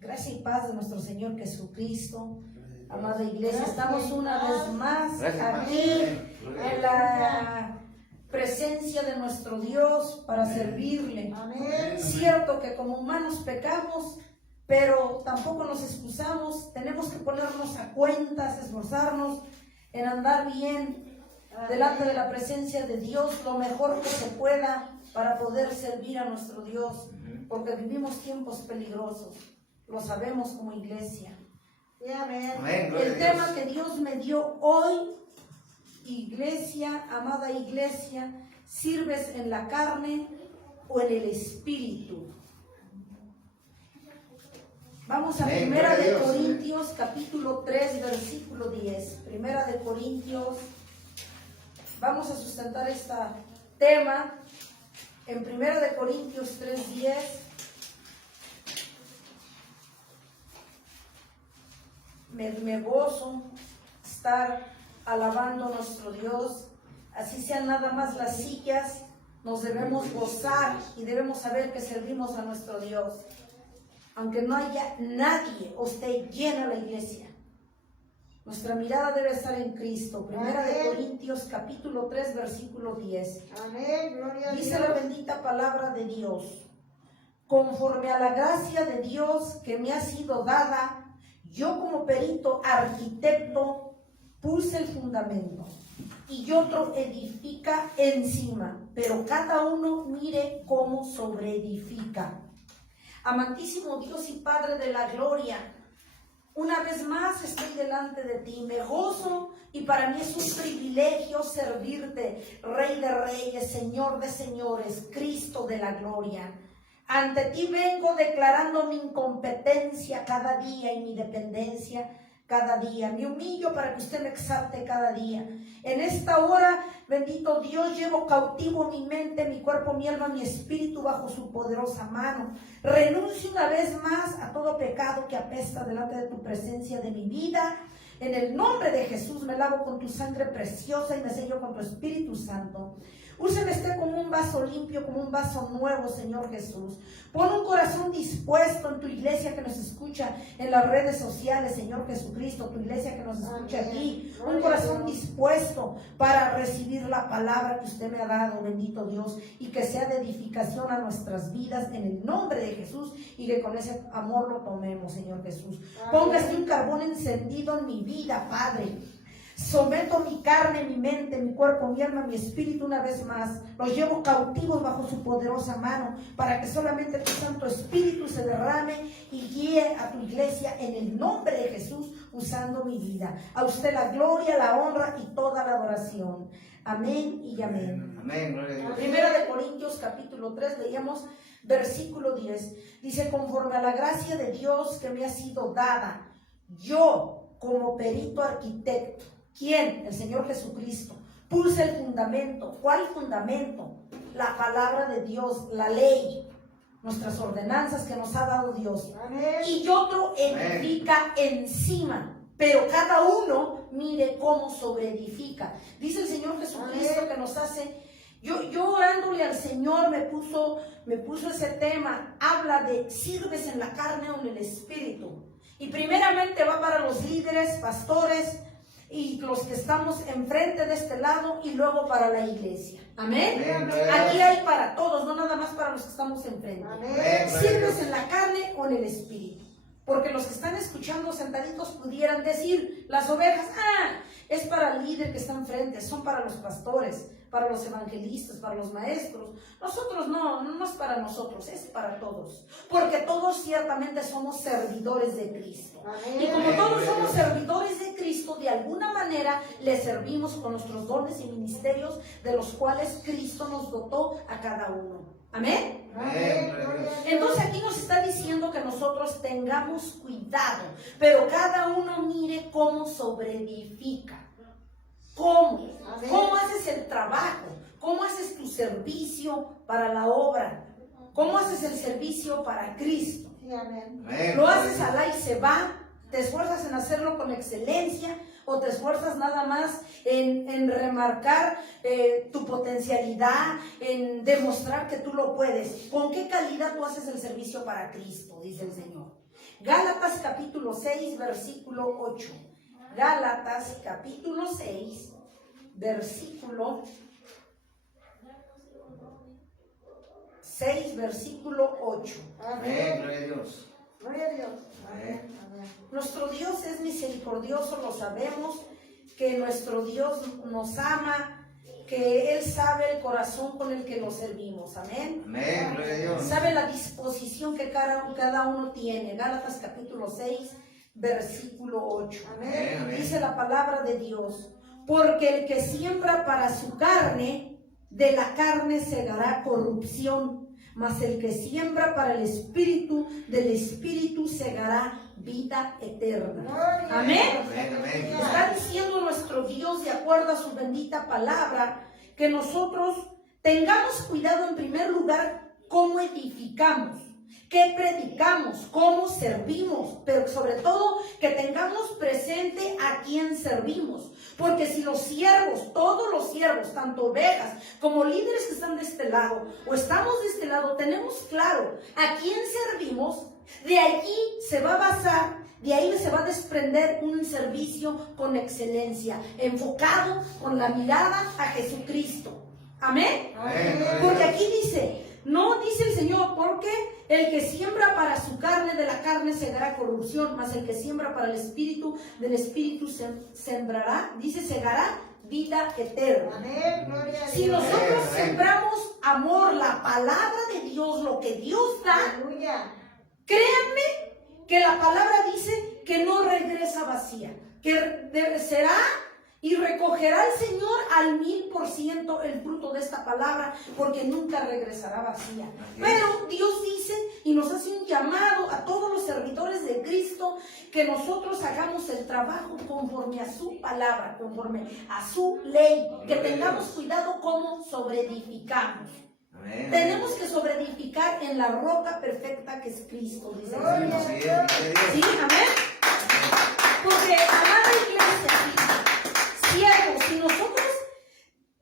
Gracia y paz de nuestro Señor Jesucristo. Amada iglesia, estamos una vez más aquí en la presencia de nuestro Dios para servirle. Es cierto que como humanos pecamos, pero tampoco nos excusamos. Tenemos que ponernos a cuentas, esforzarnos en andar bien delante de la presencia de Dios lo mejor que se pueda para poder servir a nuestro Dios, porque vivimos tiempos peligrosos. Lo sabemos como iglesia. Amén. El tema que Dios me dio hoy, iglesia, amada iglesia, ¿sirves en la carne o en el espíritu? Vamos a Primera de Corintios, capítulo 3, versículo 10. Primera de Corintios, vamos a sustentar este tema en Primera de Corintios 3, 10. Me gozo estar alabando a nuestro Dios. Así sean nada más las sillas, nos debemos gozar y debemos saber que servimos a nuestro Dios. Aunque no haya nadie o esté llena la iglesia, nuestra mirada debe estar en Cristo. Primera de Corintios capítulo 3 versículo 10. Amén. Gloria a Dice Dios. la bendita palabra de Dios: conforme a la gracia de Dios que me ha sido dada, yo como perito arquitecto puse el fundamento y otro edifica encima, pero cada uno mire cómo sobreedifica. Amantísimo Dios y Padre de la gloria, una vez más estoy delante de ti, me gozo y para mí es un privilegio servirte, Rey de Reyes, Señor de Señores, Cristo de la gloria. Ante ti vengo declarando mi incompetencia cada día y mi dependencia cada día. Me humillo para que usted me exalte cada día. En esta hora, bendito Dios, llevo cautivo mi mente, mi cuerpo, mi alma, mi espíritu bajo su poderosa mano. Renuncio una vez más a todo pecado que apesta delante de tu presencia de mi vida. En el nombre de Jesús me lavo con tu sangre preciosa y me sello con tu Espíritu Santo. Úseme este como un vaso limpio, como un vaso nuevo, Señor Jesús. Pon un corazón dispuesto en tu iglesia que nos escucha en las redes sociales, Señor Jesucristo, tu iglesia que nos escucha aquí. Un corazón dispuesto para recibir la palabra que usted me ha dado, bendito Dios, y que sea de edificación a nuestras vidas en el nombre de Jesús y que con ese amor lo tomemos, Señor Jesús. Póngase un carbón encendido en mi vida, Padre. Someto mi carne, mi mente, mi cuerpo, mi alma, mi espíritu una vez más. Los llevo cautivos bajo su poderosa mano para que solamente tu Santo Espíritu se derrame y guíe a tu iglesia en el nombre de Jesús usando mi vida. A usted la gloria, la honra y toda la adoración. Amén y amén. Amén. Gloria a Dios. Primera de Corintios capítulo 3 leíamos versículo 10. Dice: conforme a la gracia de Dios que me ha sido dada, yo como perito arquitecto. ¿Quién? El Señor Jesucristo. Puse el fundamento. ¿Cuál fundamento? La palabra de Dios, la ley, nuestras ordenanzas que nos ha dado Dios. Amén. Y otro edifica encima, pero cada uno mire cómo sobreedifica. Dice el Señor Jesucristo que nos hace. Yo orándole al Señor me puso ese tema. Habla de sirves en la carne o en el espíritu. Y primeramente va para los líderes, pastores y los que estamos enfrente de este lado, y luego para la iglesia. Amén. Aquí hay para todos, no nada más para los que estamos enfrente. ¿Sirves en la carne o en el espíritu? Porque los que están escuchando sentaditos pudieran decir, las ovejas, es para el líder que está enfrente, son para los pastores, para los evangelistas, para los maestros. Nosotros no es para nosotros, es para todos. Porque todos ciertamente somos servidores de Cristo. Amén. Y como todos somos servidores de Cristo, de alguna manera le servimos con nuestros dones y ministerios de los cuales Cristo nos dotó a cada uno. Amén. Amén. Entonces aquí nos está diciendo que nosotros tengamos cuidado, pero cada uno mire cómo sobreedifica. ¿Cómo? ¿Cómo haces el trabajo? ¿Cómo haces tu servicio para la obra? ¿Cómo haces el servicio para Cristo? Sí, amén. ¿Lo haces alá y se va? ¿Te esfuerzas en hacerlo con excelencia? ¿O te esfuerzas nada más en remarcar tu potencialidad, en demostrar que tú lo puedes? ¿Con qué calidad tú haces el servicio para Cristo? Dice el Señor. Gálatas capítulo 6, versículo 8. Gálatas capítulo 6, versículo 6, versículo 8. Amén, gloria a Dios. Gloria a Dios. Amén. Nuestro Dios es misericordioso, lo sabemos, que nuestro Dios nos ama, que Él sabe el corazón con el que nos servimos. Amén. Amén, gloria a Dios. Sabe la disposición que cada uno tiene. Gálatas capítulo 6, versículo 8. Amén, amén. Dice la palabra de Dios: porque el que siembra para su carne, de la carne segará corrupción, mas el que siembra para el Espíritu, del Espíritu segará vida eterna. Amén. Amén, amén. Está diciendo nuestro Dios, de acuerdo a su bendita palabra, que nosotros tengamos cuidado en primer lugar cómo edificamos, qué predicamos, cómo servimos, pero sobre todo que tengamos presente a quién servimos. Porque si los siervos, todos los siervos, tanto ovejas como líderes que están de este lado o estamos de este lado, tenemos claro a quién servimos, de allí se va a basar, de ahí se va a desprender un servicio con excelencia, enfocado con la mirada a Jesucristo. Amén. Amén. Porque aquí dice, no dice el Señor, porque el que siembra para su carne, de la carne segará corrupción, mas el que siembra para el Espíritu, del Espíritu sembrará, dice, segará vida eterna. Amén. Gloria a Dios. Si nosotros Amén. sembramos amor, la palabra de Dios, lo que Dios da, Aleluya. créanme que la palabra dice que no regresa vacía, que será y recogerá el Señor al 1000% el fruto de esta palabra, porque nunca regresará vacía. Pero Dios dice y nos hace un llamado a todos los servidores de Cristo, que nosotros hagamos el trabajo conforme a su palabra, conforme a su ley, que tengamos cuidado cómo sobreedificamos. Amén. Tenemos que sobreedificar en la roca perfecta que es Cristo, dice el Gloria Señor. a Así es, Dios. gloria a Dios. ¿Sí? Amén. Porque, amada iglesia, siervos, si nosotros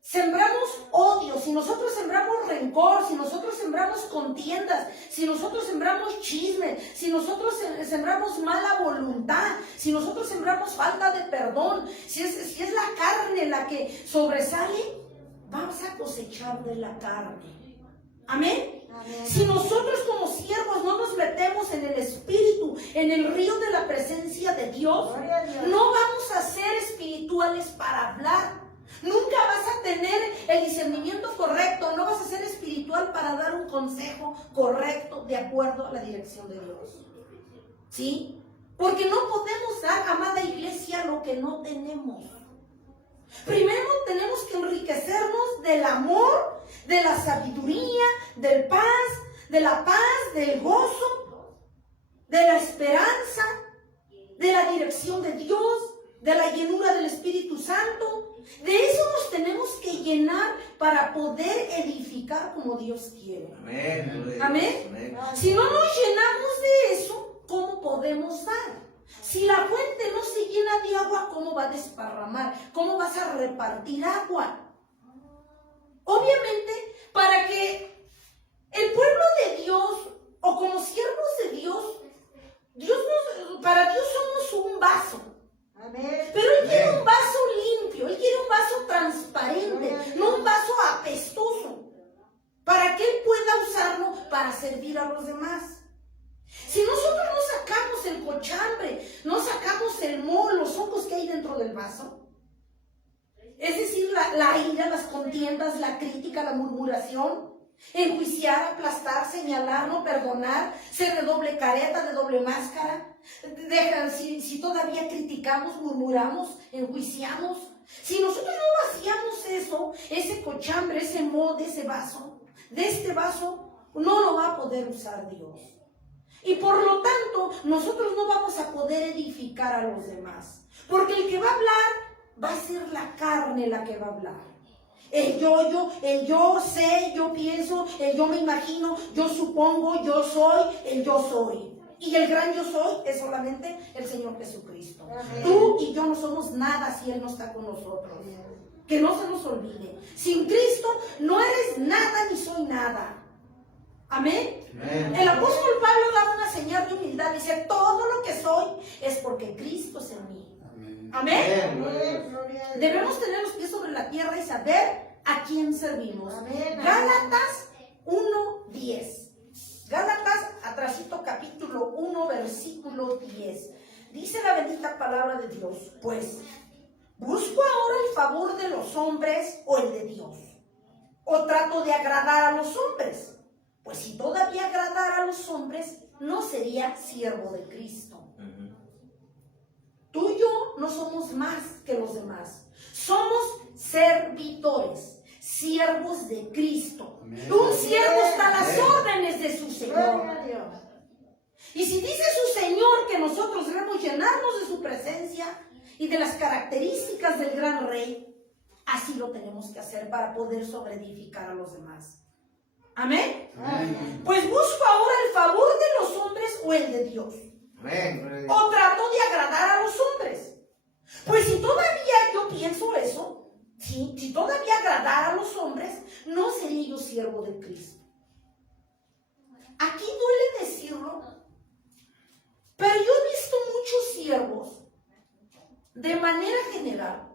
sembramos odio, si nosotros sembramos rencor, si nosotros sembramos contiendas, si nosotros sembramos chismes, si nosotros sembramos mala voluntad, si nosotros sembramos falta de perdón, si es la carne la que sobresale, vamos a cosechar de la carne. Amén. Amén. Si nosotros como siervos no nos metemos en el Espíritu, en el río de la presencia de Dios, Gloria a Dios. no vamos a ser espirituales para hablar. Nunca vas a tener el discernimiento correcto, no vas a ser espiritual para dar un consejo correcto de acuerdo a la dirección de Dios. ¿Sí? Porque no podemos dar, amada iglesia, lo que no tenemos. Primero tenemos que enriquecernos del amor, de la sabiduría, del paz, de la paz, del gozo, de la esperanza, de la dirección de Dios, de la llenura del Espíritu Santo. De eso nos tenemos que llenar para poder edificar como Dios quiere. Amén. gloria a Dios. Amén. Amén. Si no nos llenamos de eso, ¿cómo podemos dar? Si la fuente no se llena de agua, ¿cómo va a desparramar? ¿Cómo vas a repartir agua? Obviamente, para que el pueblo de Dios, o como siervos de Dios, para Dios somos un vaso. Amén. Pero Él quiere Amén. un vaso limpio, Él quiere un vaso transparente, no un vaso apestoso, para que Él pueda usarlo para servir a los demás. Si nosotros no sacamos el cochambre, no sacamos el moho, los hongos que hay dentro del vaso, es decir, la ira, las contiendas, la crítica, la murmuración, enjuiciar, aplastar, señalar, no perdonar, ser de doble careta, de doble máscara, si todavía criticamos, murmuramos, enjuiciamos, si nosotros no vaciamos eso, ese cochambre, ese moho de ese vaso, de este vaso, no lo va a poder usar Dios. Y por lo tanto, nosotros no vamos a poder edificar a los demás. Porque el que va a hablar, va a ser la carne la que va a hablar. El yo sé, yo pienso, el yo me imagino, yo supongo, yo soy, el yo soy. Y el gran yo soy es solamente el Señor Jesucristo. Amén. Tú y yo no somos nada si Él no está con nosotros. Que no se nos olvide. Sin Cristo no eres nada ni soy nada. Amén. Amén. El apóstol Pablo da una señal de humildad. Dice, todo lo que soy es porque Cristo es en mí. Amén. Amén. Amén. Gloria a Dios. Gloria a Dios. Debemos tener los pies sobre la tierra y saber a quién servimos. Amén. Gálatas 1:10. Gálatas, atrásito, capítulo 1, versículo 10. Dice la bendita palabra de Dios, pues, ¿busco ahora el favor de los hombres o el de Dios? ¿O trato de agradar a los hombres? Pues si todavía agradara a los hombres, no sería siervo de Cristo. Ujú. Tú y yo no somos más que los demás. Somos servidores, siervos de Cristo. Amén. Un siervo está a las Amén. órdenes de su Gloria Señor. a Dios. Y si dice su Señor que nosotros debemos llenarnos de su presencia y de las características del gran rey, así lo tenemos que hacer para poder sobreedificar a los demás. Amén. Amén. Pues busco ahora el favor de los hombres o el de Dios. Amén. Gloria a Dios. O trato de agradar a los hombres. Pues si todavía yo pienso eso, si todavía agradara a los hombres, no sería yo siervo de Cristo. Aquí duele decirlo, pero yo he visto muchos siervos de manera general,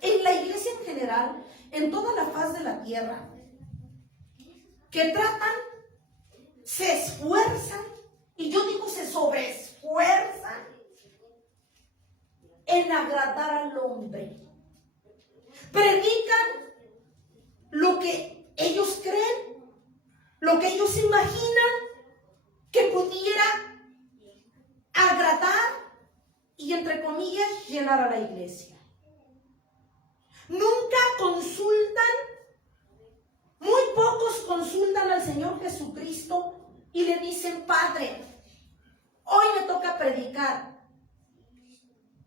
en la iglesia en general, en toda la faz de la tierra, que tratan, se esfuerzan, y yo digo se sobreesfuerzan en agradar al hombre. Predican lo que ellos creen, lo que ellos imaginan que pudiera agradar y, entre comillas, llenar a la iglesia. Nunca consultan, muy pocos consultan al Señor Jesucristo y le dicen, Padre, hoy me toca predicar.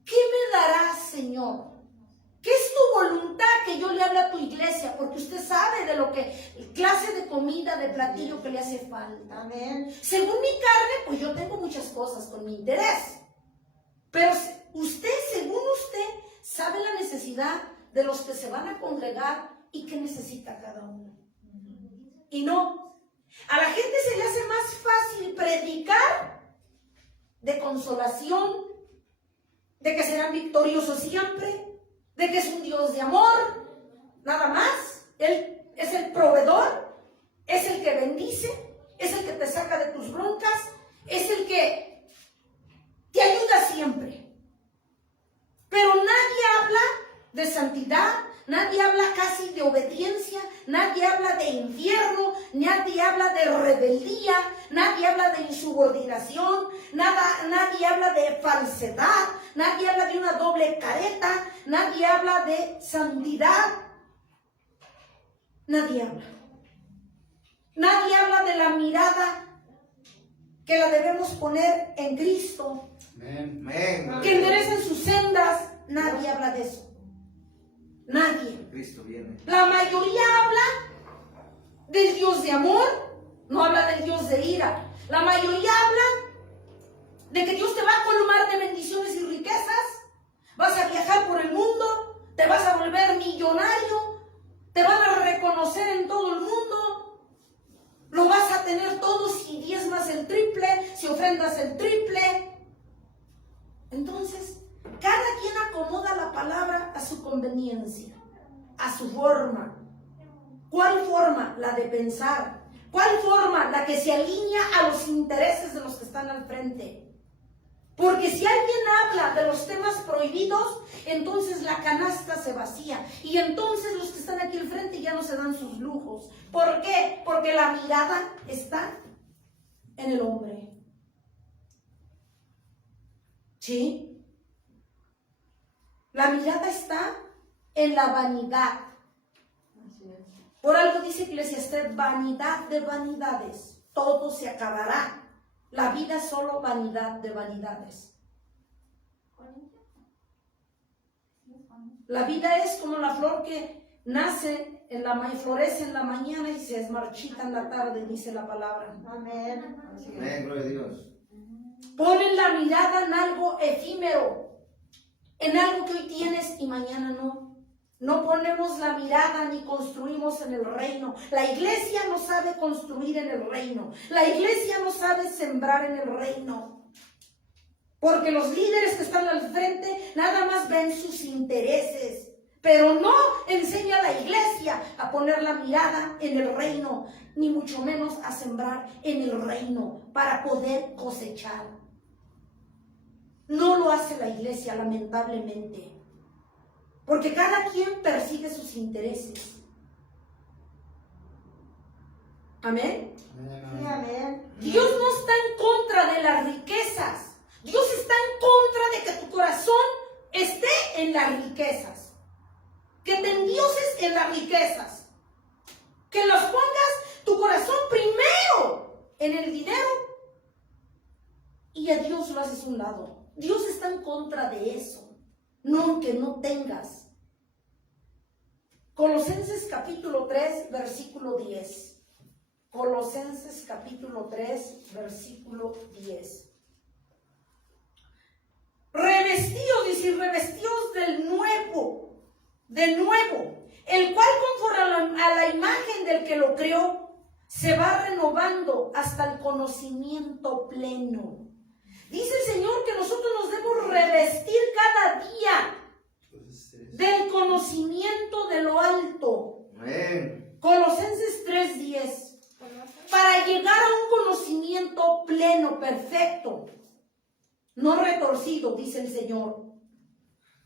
¿Qué me darás, Señor? ¿Qué es tu voluntad que yo le hable a tu iglesia? Porque usted sabe de lo que, clase de comida, de platillo que le hace falta. Amén. Según mi carne, pues yo tengo muchas cosas con mi interés. Pero usted, según usted, sabe la necesidad de los que se van a congregar y qué necesita cada uno. Y no, a la gente se le hace más fácil predicar de consolación, de que serán victoriosos siempre, de que es un Dios de amor, nada más. Él es el proveedor, es el que bendice, es el que te saca de tus broncas, es el que te ayuda siempre. Pero nadie habla de santidad, nadie habla casi de obediencia, nadie habla de infierno, nadie habla de rebeldía, nadie habla de insubordinación, nadie habla de falsedad, nadie habla de una doble careta, nadie habla de santidad. Nadie habla. Nadie habla de la mirada que la debemos poner en Cristo, Amén. Amén. que enderecen sus sendas. Nadie habla de eso. Nadie. Cristo viene. La mayoría habla del Dios de amor, no habla del Dios de ira. La mayoría habla de que Dios te va a colmar de bendiciones y riquezas. Vas a viajar por el mundo, te vas a volver millonario, te van a reconocer en todo el mundo, lo vas a tener todo si diezmas el triple, si ofrendas el triple. Entonces, cada quien acomoda la palabra a su conveniencia, a su forma. ¿Cuál forma? La de pensar. ¿Cuál forma? La que se alinea a los intereses de los que están al frente. Porque si alguien habla de los temas prohibidos, entonces la canasta se vacía. Y entonces los que están aquí al frente ya no se dan sus lujos. ¿Por qué? Porque la mirada está en el hombre. ¿Sí? La mirada está en la vanidad. Por algo dice Eclesiastés, vanidad de vanidades, todo se acabará. La vida es solo vanidad de vanidades. La vida es como la flor que nace en la florece en la mañana y se desmarchita en la tarde, dice la palabra. Amén. Así es. Amén. Gloria a Dios. Ponen la mirada en algo efímero, en algo que hoy tienes y mañana no. No ponemos la mirada ni construimos en el reino. La iglesia no sabe construir en el reino. La iglesia no sabe sembrar en el reino. Porque los líderes que están al frente nada más ven sus intereses. Pero no enseña a la iglesia a poner la mirada en el reino, ni mucho menos a sembrar en el reino para poder cosechar. No lo hace la iglesia, lamentablemente. Porque cada quien persigue sus intereses. Amén. Sí, amén. Dios no está en contra de las riquezas. Dios está en contra de que tu corazón esté en las riquezas. Que te endioses en las riquezas. Que los pongas tu corazón primero en el dinero y a Dios lo haces a un lado. Dios está en contra de eso. No, que no tengas. Colosenses capítulo 3, versículo 10. Colosenses capítulo 3, versículo 10. Revestidos, dice, revestidos del nuevo, el cual conforme a la imagen del que lo creó, se va renovando hasta el conocimiento pleno. Dice el Señor que nosotros nos debemos revestir cada día del conocimiento de lo alto. Amén. Colosenses 3:10. Para llegar a un conocimiento pleno, perfecto, no retorcido, dice el Señor.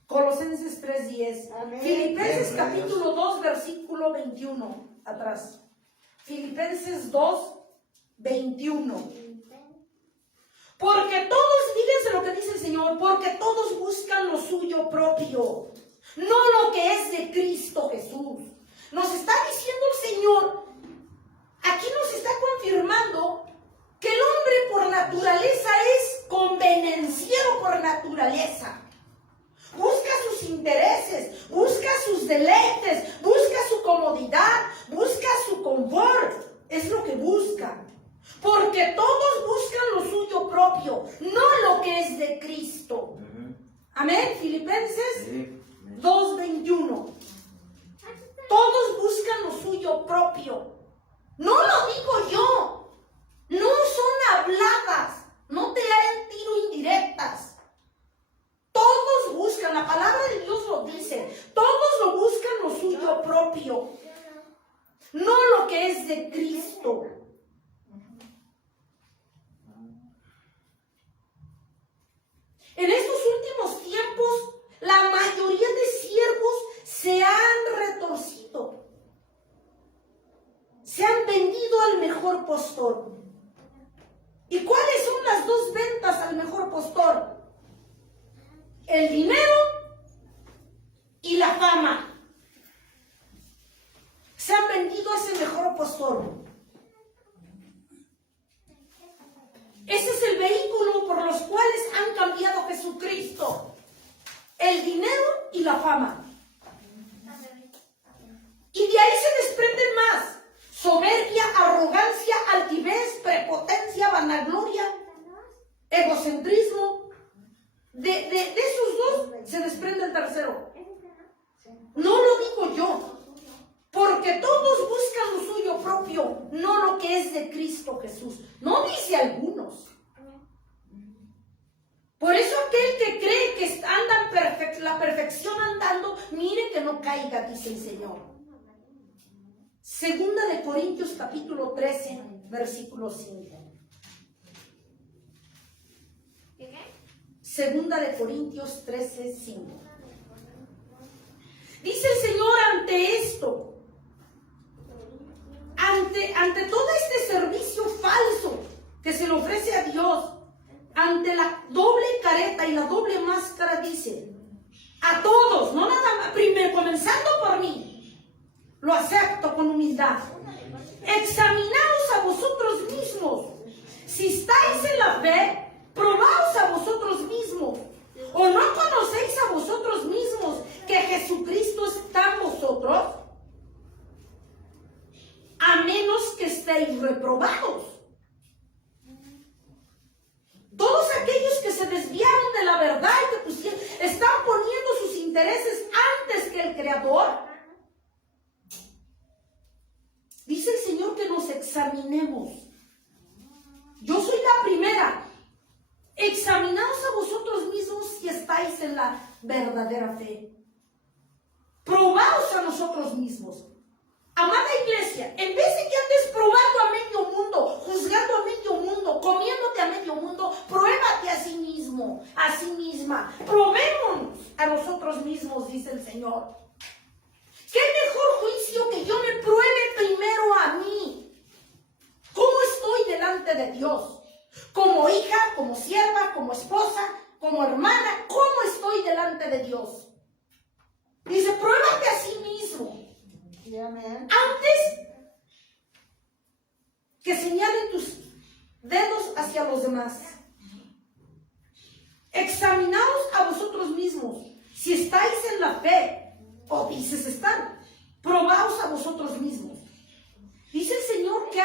Colosenses 3:10. Amén. Filipenses Amén. capítulo 2, versículo 21. Atrás. Filipenses 2, 21. Porque todos, fíjense lo que dice el Señor, porque todos buscan lo suyo propio, no lo que es de Cristo Jesús. Nos está diciendo el Señor, aquí nos está confirmando que el hombre por naturaleza es convenenciero por naturaleza. Busca sus intereses, busca sus deleites, busca su comodidad, busca su confort. Es lo que busca. Porque todos buscan lo suyo propio, no lo que es de Cristo. Amén. Filipenses Sí. 2:21. Todos buscan lo suyo propio. No lo digo yo. No son habladas. No te hagan tiro indirectas. Todos buscan, la palabra de Dios lo dice. Todos lo buscan lo suyo propio. No lo que es de Cristo. En estos últimos tiempos, la mayoría de siervos se han retorcido. Se han vendido al mejor postor. ¿Y cuáles son las dos ventas al mejor postor? El dinero y la fama. Se han vendido a ese mejor postor. Ese es el vehículo por los cuales han cambiado a Jesucristo. El dinero y la fama. Y de ahí se desprenden más. Soberbia, arrogancia, altivez, prepotencia, vanagloria, egocentrismo. De esos dos se desprende el tercero. No lo digo yo. Porque todos buscan lo suyo propio, no lo que es de Cristo Jesús. No dice algunos. Por eso aquel que cree que anda la perfección andando, mire que no caiga, dice el Señor. Segunda de Corintios capítulo 13, versículo 5. Segunda de Corintios 13, 5. Dice el Señor ante esto. Ante todo este servicio falso que se le ofrece a Dios, ante la doble careta y la doble máscara, dice, a todos, no nada más, primero comenzando por mí, lo acepto con humildad. Examinaos a vosotros mismos, si estáis en la fe, probaos a vosotros mismos, o no conocéis a vosotros mismos que Jesucristo está en vosotros, a menos que estéis reprobados. Todos aquellos que se desviaron de la verdad y que están poniendo sus intereses antes que el Creador, Yo soy la primera. Examinaos a vosotros mismos si estáis en la verdadera fe. Probaos a nosotros mismos. Amada iglesia, en vez de que andes probando a medio mundo, juzgando a medio mundo, comiéndote a medio mundo, pruébate a sí mismo, a sí misma. Probémonos a nosotros mismos, dice el Señor. ¿Qué mejor juicio que yo me pruebe primero a mí? ¿Cómo estoy delante de Dios? Como hija, como sierva, como esposa, como hermana, ¿cómo estoy delante de Dios? Dice, pruébate a sí mismo. Amén. Antes que señalen tus dedos hacia los demás. Examinaos a vosotros mismos si estáis en la fe o dices estar. Probaos a vosotros mismos. Dice el Señor que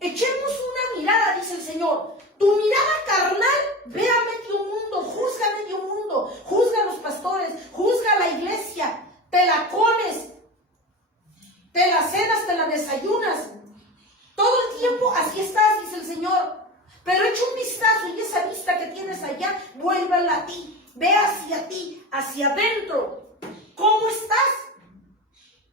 echemos una mirada, dice el Señor. Tu mirada carnal ve a medio mundo, juzga a medio mundo, juzga a los pastores, juzga a la iglesia, te la comes, te la cenas, te la desayunas. Todo el tiempo así estás, dice el Señor. Pero echa un vistazo y esa vista que tienes allá, vuélvala a ti. Ve hacia ti, hacia adentro. ¿Cómo estás?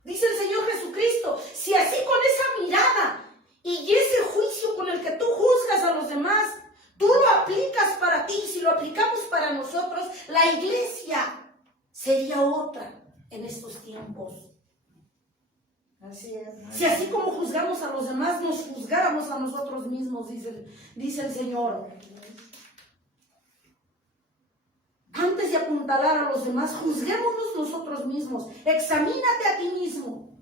Dice el Señor Jesucristo. Si así con esa mirada y ese juicio con el que tú juzgas a los demás, tú lo aplicas para ti, si lo aplicamos para nosotros, la iglesia sería otra en estos tiempos. Así es. Si así como juzgamos a los demás, nos juzgáramos a nosotros mismos, dice el Señor. Antes de apuntalar a los demás, juzguémonos nosotros mismos. Examínate a ti mismo.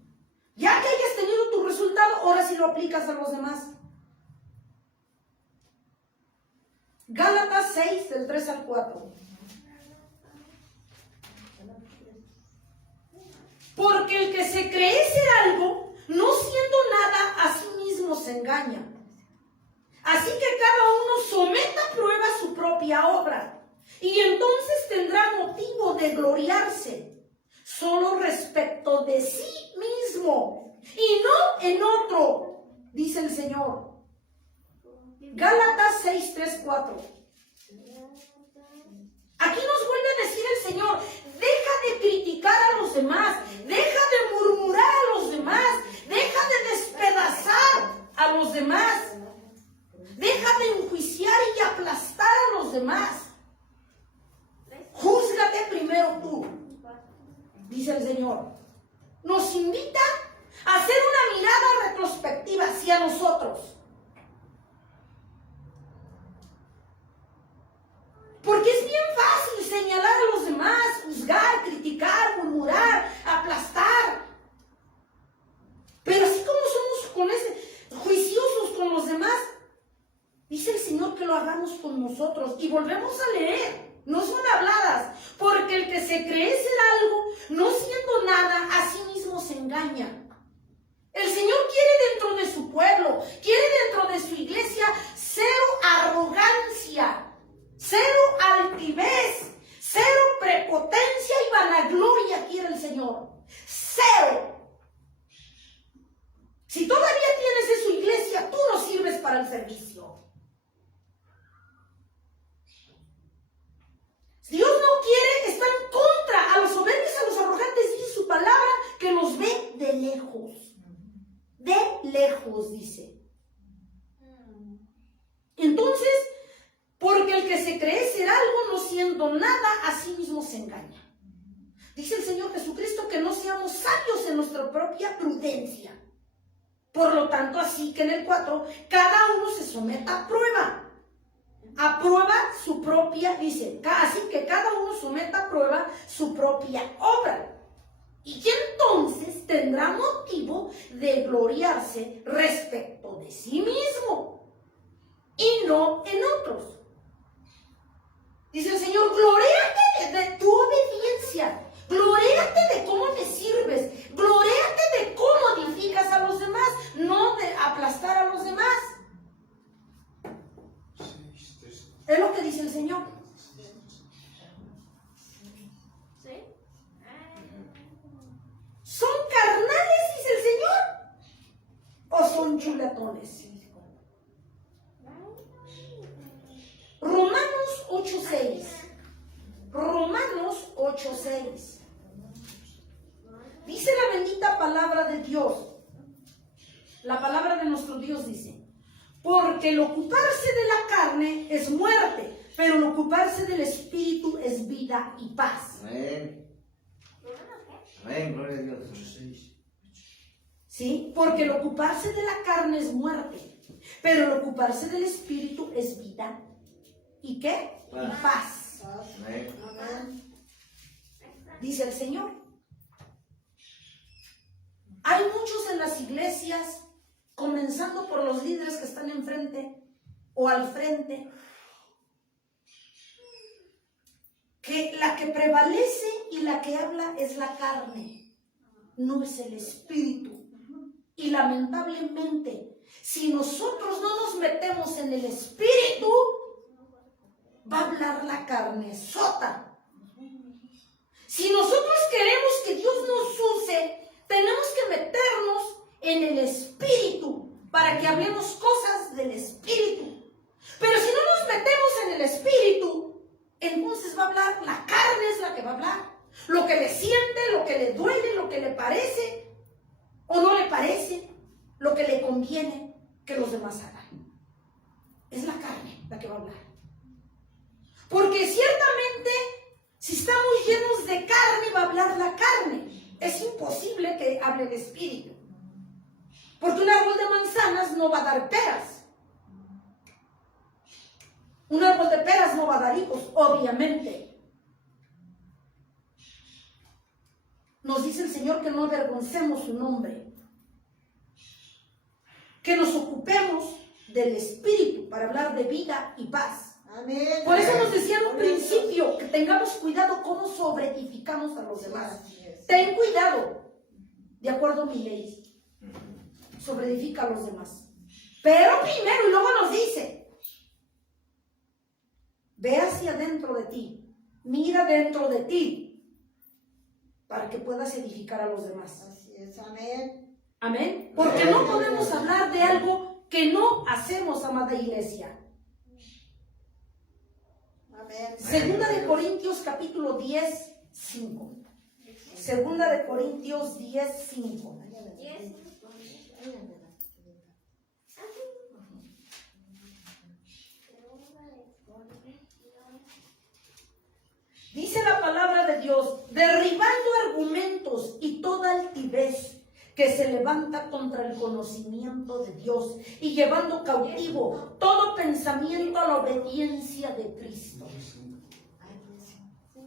Ya que hayas tenido tu resultado, ahora sí lo aplicas a los demás. Gálatas 6, del 3 al 4. Porque el que se cree ser algo, no siendo nada, a sí mismo se engaña. Así que cada uno someta a prueba su propia obra, y entonces tendrá motivo de gloriarse solo respecto de sí mismo, y no en otro, dice el Señor. Gálatas 6, 3, 4. Aquí nos vuelve a decir el Señor, deja de criticar a los demás, deja de murmurar a los demás, deja de despedazar a los demás, deja de enjuiciar y aplastar a los demás. Júzgate primero tú, dice el Señor. Nos invita a hacer una mirada retrospectiva hacia nosotros. Porque es bien fácil señalar a los demás, juzgar, criticar, murmurar, aplastar. Pero así como somos juiciosos con los demás, dice el Señor que lo hagamos con nosotros. Y volvemos a leer, no son habladas. Porque el que se cree ser algo, no siendo nada, a sí mismo se engaña. El Señor quiere dentro de su pueblo, quiere dentro de su iglesia, cero arrogancia. Cero altivez, cero prepotencia y vanagloria quiere el Señor. Cero. Si todavía tienes en su iglesia, tú no sirves para el servicio. Dios no quiere, está en contra a los soberbios, a los arrogantes, dice su palabra, que los ve de lejos. De lejos, dice. Entonces, porque el que se cree ser algo, no siendo nada, a sí mismo se engaña. Dice el Señor Jesucristo que no seamos sabios en nuestra propia prudencia. Por lo tanto, así que en el 4, cada uno se someta a prueba. A prueba su propia, dice, así que cada uno someta a prueba su propia obra. Y que entonces tendrá motivo de gloriarse respecto de sí mismo y no en otros. Dice el Señor, gloréate de tu obediencia, gloréate de cómo te sirves, gloréate de cómo edificas a los demás, no de aplastar a los demás. Es lo que dice el Señor. ¿Son carnales, dice el Señor? ¿O son chuletones? 8:6. Romanos 8:6. Dice la bendita palabra de Dios. La palabra de nuestro Dios dice: porque el ocuparse de la carne es muerte, pero el ocuparse del espíritu es vida y paz. Amén. Amén, gloria a Dios. ¿Sí? Porque el ocuparse de la carne es muerte, pero el ocuparse del espíritu es vida. ¿Y qué? Paz. Y paz. Amén. Amén. Dice el Señor. Hay muchos en las iglesias, comenzando por los líderes que están enfrente o al frente, que la que prevalece y la que habla es la carne, no es el espíritu. Y lamentablemente, si nosotros no nos metemos en el espíritu, va a hablar la carne sota. Si nosotros queremos que Dios nos use, tenemos que meternos en el espíritu para que hablemos cosas del espíritu. Pero si no nos metemos en el espíritu, entonces va a hablar, la carne es la que va a hablar. Lo que le siente, lo que le duele, lo que le parece o no le parece, lo que le conviene que los demás hagan. Es la carne la que va a hablar. Porque ciertamente, si estamos llenos de carne, va a hablar la carne. Es imposible que hable el espíritu. Porque un árbol de manzanas no va a dar peras. Un árbol de peras no va a dar higos, obviamente. Nos dice el Señor que no avergoncemos su nombre. Que nos ocupemos del espíritu para hablar de vida y paz. Amén. Por eso nos decía en un principio que tengamos cuidado cómo sobreedificamos a los demás. Así es. Ten cuidado, de acuerdo a mi ley, sobreedifica a los demás. Pero primero, y luego nos dice, ve hacia dentro de ti, mira dentro de ti, para que puedas edificar a los demás. Así es. Amén. Amén. Porque no podemos hablar de algo que no hacemos, amada iglesia. Amén. Segunda de Corintios capítulo 10, 5. Segunda de Corintios 10, 5. Dice la palabra de Dios, derribando argumentos y toda altivez que se levanta contra el conocimiento de Dios y llevando cautivo todo pensamiento a la obediencia de Cristo.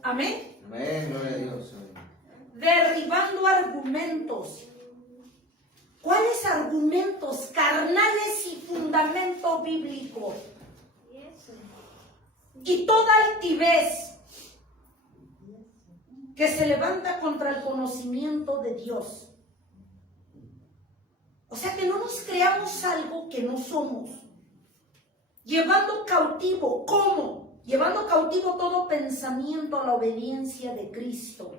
Amén. Amén, gloria a Dios. Derribando argumentos. ¿Cuáles argumentos? Carnales y fundamento bíblico. Y toda altivez que se levanta contra el conocimiento de Dios. O sea, que no nos creamos algo que no somos. Llevando cautivo, ¿cómo? Llevando cautivo todo pensamiento a la obediencia de Cristo.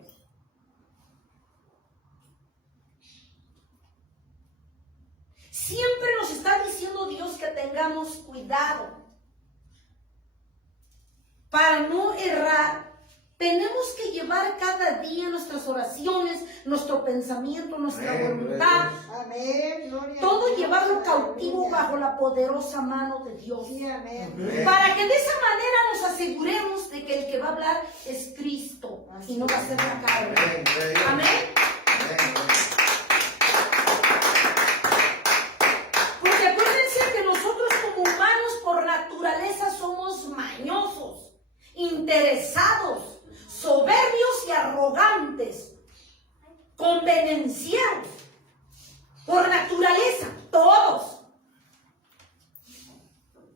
Siempre nos está diciendo Dios que tengamos cuidado para no errar. Tenemos que llevar cada día nuestras oraciones, nuestro pensamiento, nuestra voluntad, Amén. Gloria a todo Dios. llevarlo cautivo Aleluya. bajo la poderosa mano de Dios. Sí, amén. Para que de esa manera nos aseguremos de que el que va a hablar es Cristo y no va a ser la carne. Amén, gloria a Dios. Amén. Amén. Porque acuérdense que nosotros como humanos por naturaleza somos mañosos, interesados, soberbios y arrogantes, convenencieros, por naturaleza, todos.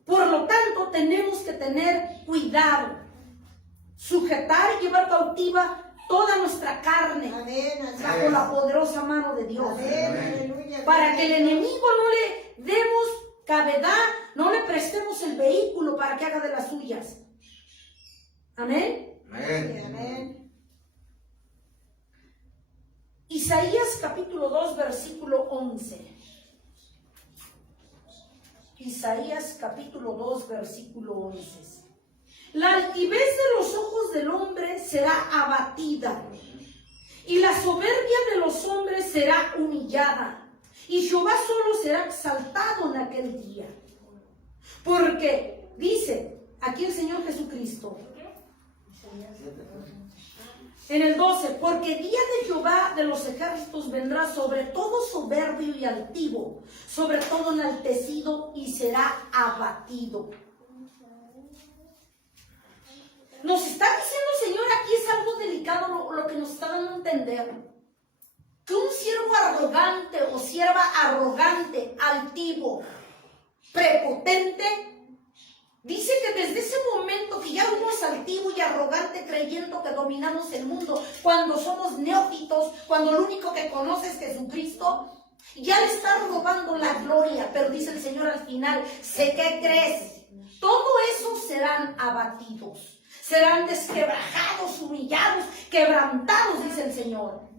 Por lo tanto, tenemos que tener cuidado, sujetar y llevar cautiva toda nuestra carne Amén. Así bajo es. la poderosa mano de Dios. Amén. Aleluya. Para que el enemigo no le demos cavedad, no le prestemos el vehículo para que haga de las suyas. Amén. Amén. Amén. Isaías capítulo 2, versículo 11. Isaías capítulo 2, versículo 11. La altivez de los ojos del hombre será abatida, y la soberbia de los hombres será humillada, y Jehová solo será exaltado en aquel día. Porque dice aquí el Señor Jesucristo, en el 12, porque día de Jehová de los ejércitos vendrá sobre todo soberbio y altivo, sobre todo enaltecido, y será abatido. Nos está diciendo el Señor, aquí es algo delicado lo que nos está dando a entender. Que un siervo arrogante o sierva arrogante, altivo, prepotente, dice que desde ese momento que ya uno es altivo y arrogante creyendo que dominamos el mundo, cuando somos neófitos, cuando lo único que conoce es Jesucristo, ya le está robando la gloria. Pero dice el Señor al final, sé que crees, todo eso serán abatidos. Serán desquebrajados, humillados, quebrantados, dice el Señor.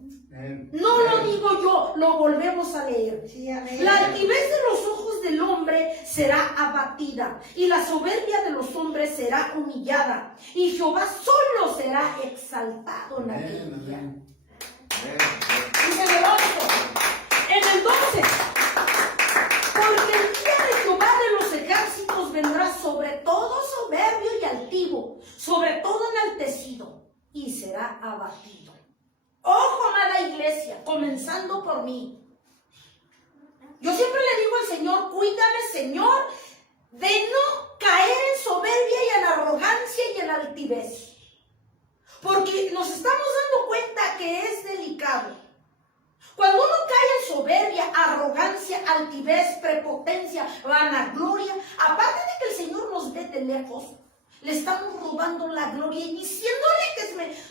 No lo digo yo, lo volvemos a leer. Sí, amén. La altivez de los ojos del hombre será abatida, y la soberbia de los hombres será humillada, y Jehová solo será exaltado en aquel día. Dice en el 11, en el 12, porque el día de Jehová de los ejércitos vendrá sobre todo soberbio y altivo, sobre todo enaltecido, y será abatido. Ojo, amada iglesia, comenzando por mí. Yo siempre le digo al Señor, cuídame, Señor, de no caer en soberbia y en arrogancia y en altivez. Porque nos estamos dando cuenta que es delicado. Cuando uno cae en soberbia, arrogancia, altivez, prepotencia, vanagloria, aparte de que el Señor nos ve de lejos, le estamos robando la gloria y diciéndole que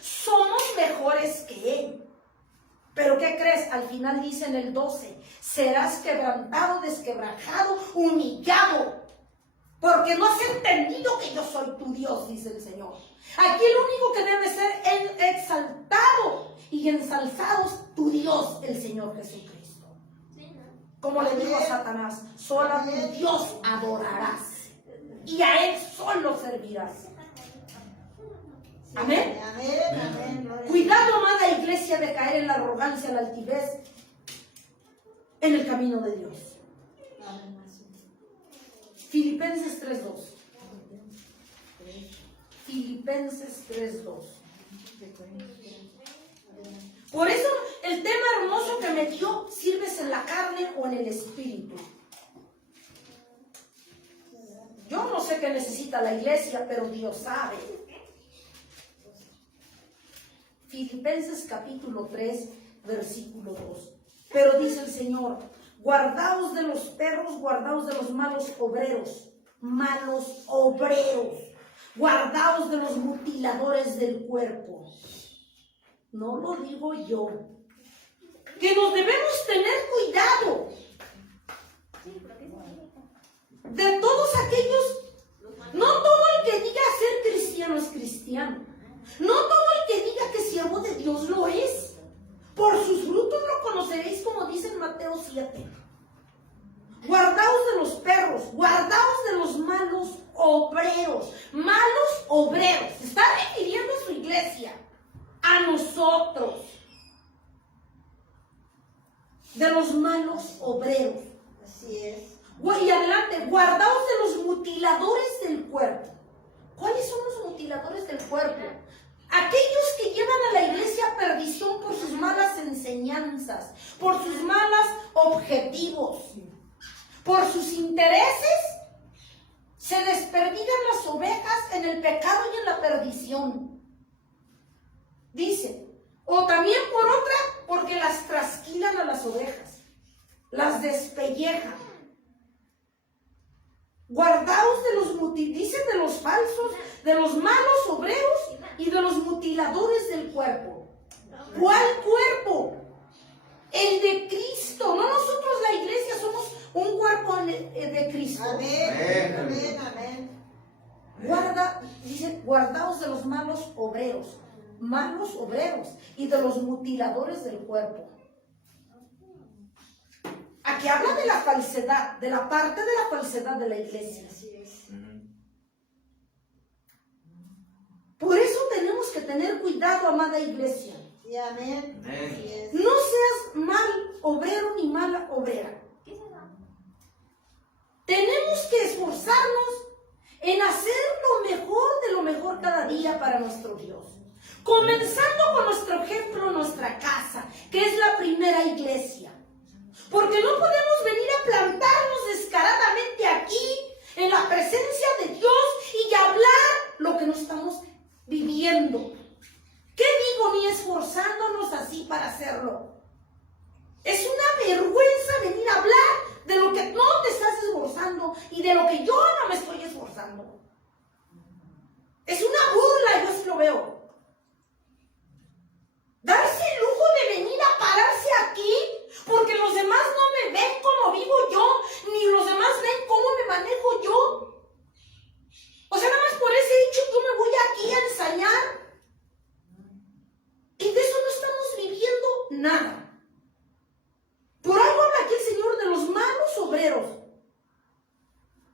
somos mejores que Él. Pero ¿qué crees? Al final dice en el 12, serás quebrantado, desquebrajado, humillado, porque no has entendido que yo soy tu Dios, dice el Señor. Aquí el único que debe ser exaltado y ensalzado es tu Dios, el Señor Jesucristo. Como le digo a Satanás, solo a tu Dios adorarás y a Él solo servirás. Amén. Amén, amén. Gloria a Cuidado, amada iglesia, de caer en la arrogancia, la altivez, en el camino de Dios. Dios. Amén. Filipenses 3:2. Filipenses 3:2. Por eso el tema hermoso que me dio, ¿sirves en la carne o en el espíritu? Yo no sé qué necesita la iglesia, pero Dios sabe. Filipenses capítulo 3, versículo 2. Pero dice el Señor, guardaos de los perros, guardaos de los malos obreros, guardaos de los mutiladores del cuerpo. No lo digo yo. Que nos debemos tener cuidado de todos aquellos. No todo el que diga ser cristiano es cristiano. No todo el que diga que siervo de Dios lo es. Por sus frutos lo conoceréis, como dice en Mateo 7. Guardaos de los perros, guardaos de los malos obreros. Malos obreros. Se está refiriendo a su iglesia, a nosotros. De los malos obreros. Así es. Y adelante, guardaos de los mutiladores del cuerpo. ¿Cuáles son los mutiladores del cuerpo? Aquellos que llevan a la iglesia a perdición por sus malas enseñanzas, por sus malos objetivos, por sus intereses. Se desperdigan las ovejas en el pecado y en la perdición. Dice, o también por otra, porque las trasquilan a las ovejas, las despellejan. Guardaos de los dice de los falsos, de los malos obreros y de los mutiladores del cuerpo. ¿Cuál cuerpo? El de Cristo. No nosotros, la iglesia, somos un cuerpo de Cristo. Amén, amén, amén. Dice, guardaos de los malos obreros y de los mutiladores del cuerpo. Aquí habla de la falsedad, de la parte de la falsedad de la iglesia. Así es. tener cuidado, amada iglesia. Sí, amén. Amén. Así es. No seas mal obrero ni mala obrera. Tenemos que esforzarnos en hacer lo mejor de lo mejor cada día para nuestro Dios. Comenzando con nuestro ejemplo, nuestra casa, que es la primera iglesia. Porque no podemos venir a plantarnos descaradamente aquí, en la presencia de Dios, y hablar lo que no estamos viviendo. ¿Qué digo? Ni esforzándonos así para hacerlo. Es una vergüenza venir a hablar de lo que no te estás esforzando y de lo que yo no me estoy esforzando. Es una burla, yo así lo veo. Darse el lujo de venir a pararse aquí porque los demás no me ven como vivo yo, ni los demás ven cómo me manejo yo. O sea, nada más por ese hecho yo me voy aquí a ensañar. Y de eso no estamos viviendo nada. Por algo habla aquí el Señor de los malos obreros.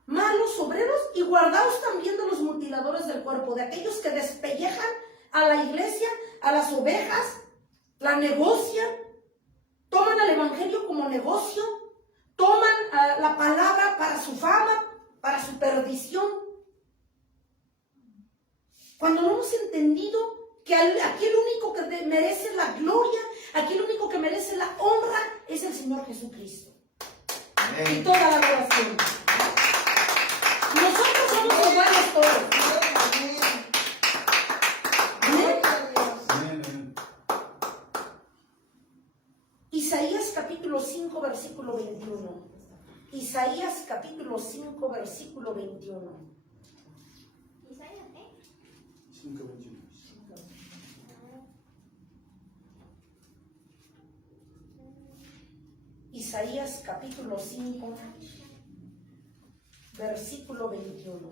Malos obreros, y guardaos también de los mutiladores del cuerpo, de aquellos que despellejan a la iglesia, a las ovejas, la negocian, toman al evangelio como negocio, toman la palabra para su fama, para su perdición. Cuando no hemos entendido que aquí el único que merece la gloria, aquí el único que merece la honra es el Señor Jesucristo. Y Amén. toda la adoración. Nosotros somos iguales todos. Amén. Amén. Gloria a Dios. Isaías capítulo 5, versículo 21. Isaías capítulo 5, versículo 21. Isaías capítulo 5, versículo 21.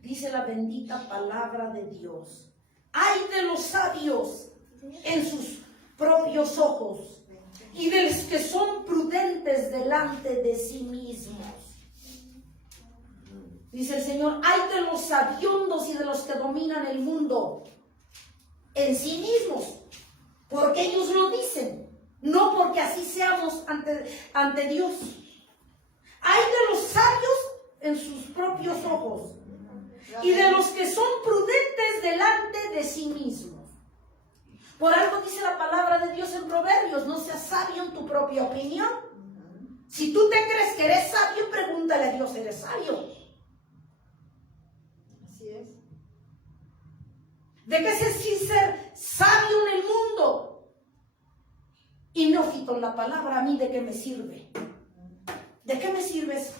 Dice la bendita palabra de Dios: ¡ay de los sabios en sus propios ojos y de los que son prudentes delante de sí mismos! Dice el Señor: ¡ay de los sabiondos y de los que dominan el mundo en sí mismos! Porque ellos lo dicen, no porque así seamos ante Dios. ¡Ay de los sabios en sus propios ojos y de los que son prudentes delante de sí mismos! Por algo dice la palabra de Dios en Proverbios: no seas sabio en tu propia opinión. Si tú te crees que eres sabio, pregúntale a Dios: ¿eres sabio? Así es. ¿De qué se ser sabio en el mundo y neófito en la palabra? ¿A mí de qué me sirve? ¿De qué me sirve eso?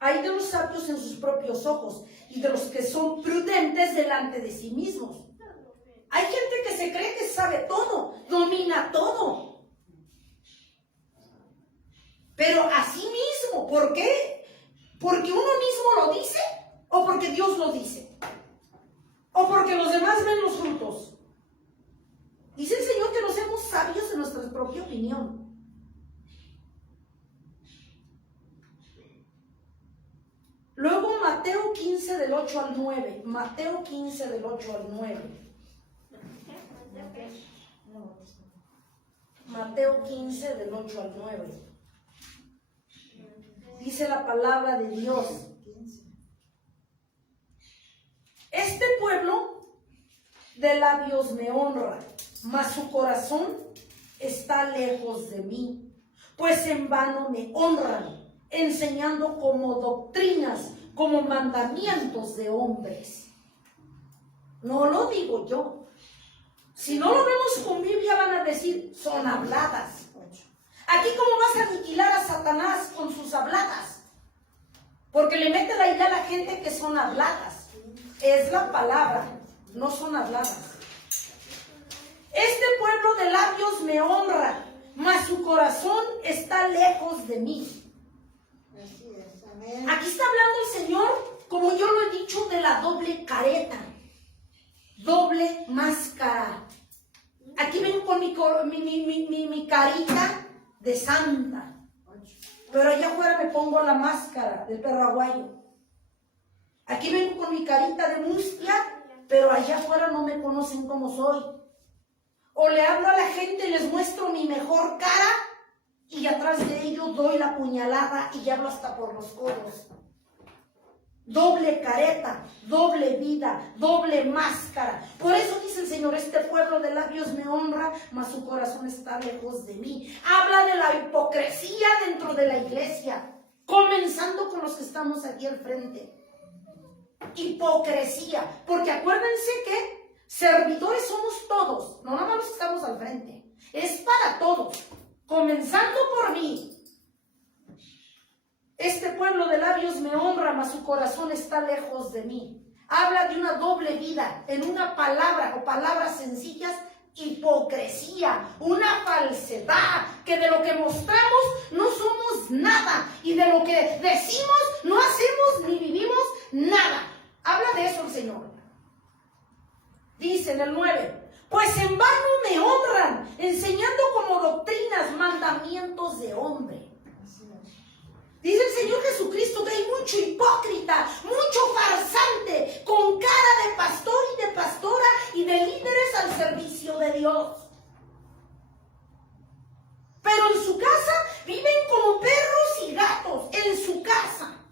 Hay de los sabios en sus propios ojos y de los que son prudentes delante de sí mismos. Hay gente que se cree que sabe todo, domina todo. Pero así mismo, ¿por qué? ¿Porque uno mismo lo dice o porque Dios lo dice? ¿O porque los demás ven los frutos? Dice el Señor que no seamos sabios en nuestra propia opinión. Luego Mateo 15 del 8 al 9. Mateo 15 del 8 al 9. Mateo 15 del 8 al 9. Dice la palabra de Dios: este pueblo de labios me honra, mas su corazón está lejos de mí, pues en vano me honran, enseñando como doctrinas, como mandamientos de hombres. No lo digo yo. Si no lo vemos con Biblia, van a decir: son habladas. Aquí, ¿cómo vas a aniquilar a Satanás con sus habladas? Porque le mete la idea a la gente que son habladas. Es la palabra, no son habladas. Este pueblo de labios me honra, mas su corazón está lejos de mí. Así es. Amén. Aquí está hablando el Señor, como yo lo he dicho, de la doble careta, doble máscara. Aquí vengo con mi carita de santa, pero allá afuera me pongo la máscara del perro aguayo. Aquí vengo con mi carita de mustia, pero allá afuera no me conocen como soy. O le hablo a la gente y les muestro mi mejor cara y atrás de ellos doy la puñalada y hablo hasta por los codos. Doble careta, doble vida, doble máscara. Por eso dice el Señor, este pueblo de labios me honra, mas su corazón está lejos de mí. Habla de la hipocresía dentro de la iglesia, comenzando con los que estamos aquí al frente. Hipocresía, porque acuérdense que servidores somos todos, no nada más los que estamos al frente, es para todos, comenzando por mí. Este pueblo de labios me honra, mas su corazón está lejos de mí. Habla de una doble vida, en una palabra o palabras sencillas, hipocresía, una falsedad, que de lo que mostramos no somos nada y de lo que decimos no hacemos ni vivimos nada. Habla de eso el Señor. Dice en el 9, pues en vano me honran, enseñando como doctrinas mandamientos de hombre. Dice el Señor Jesucristo que hay mucho hipócrita, mucho farsante, con cara de pastor y de pastora y de líderes al servicio de Dios. Pero en su casa viven como perros y gatos, en su casa.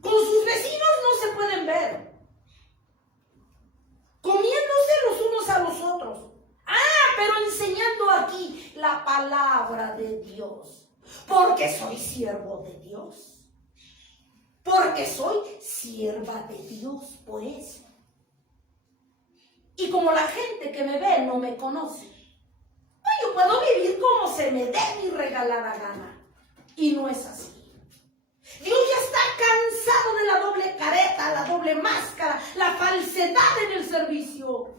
Con sus vecinos no se pueden ver, comiéndose los unos a los otros. Pero enseñando aquí la palabra de Dios. Porque soy siervo de Dios. Porque soy sierva de Dios, por eso. Y como la gente que me ve no me conoce, yo puedo vivir como se me dé mi regalada gana. Y no es así. Dios ya está cansado de la doble careta, la doble máscara, la falsedad en el servicio.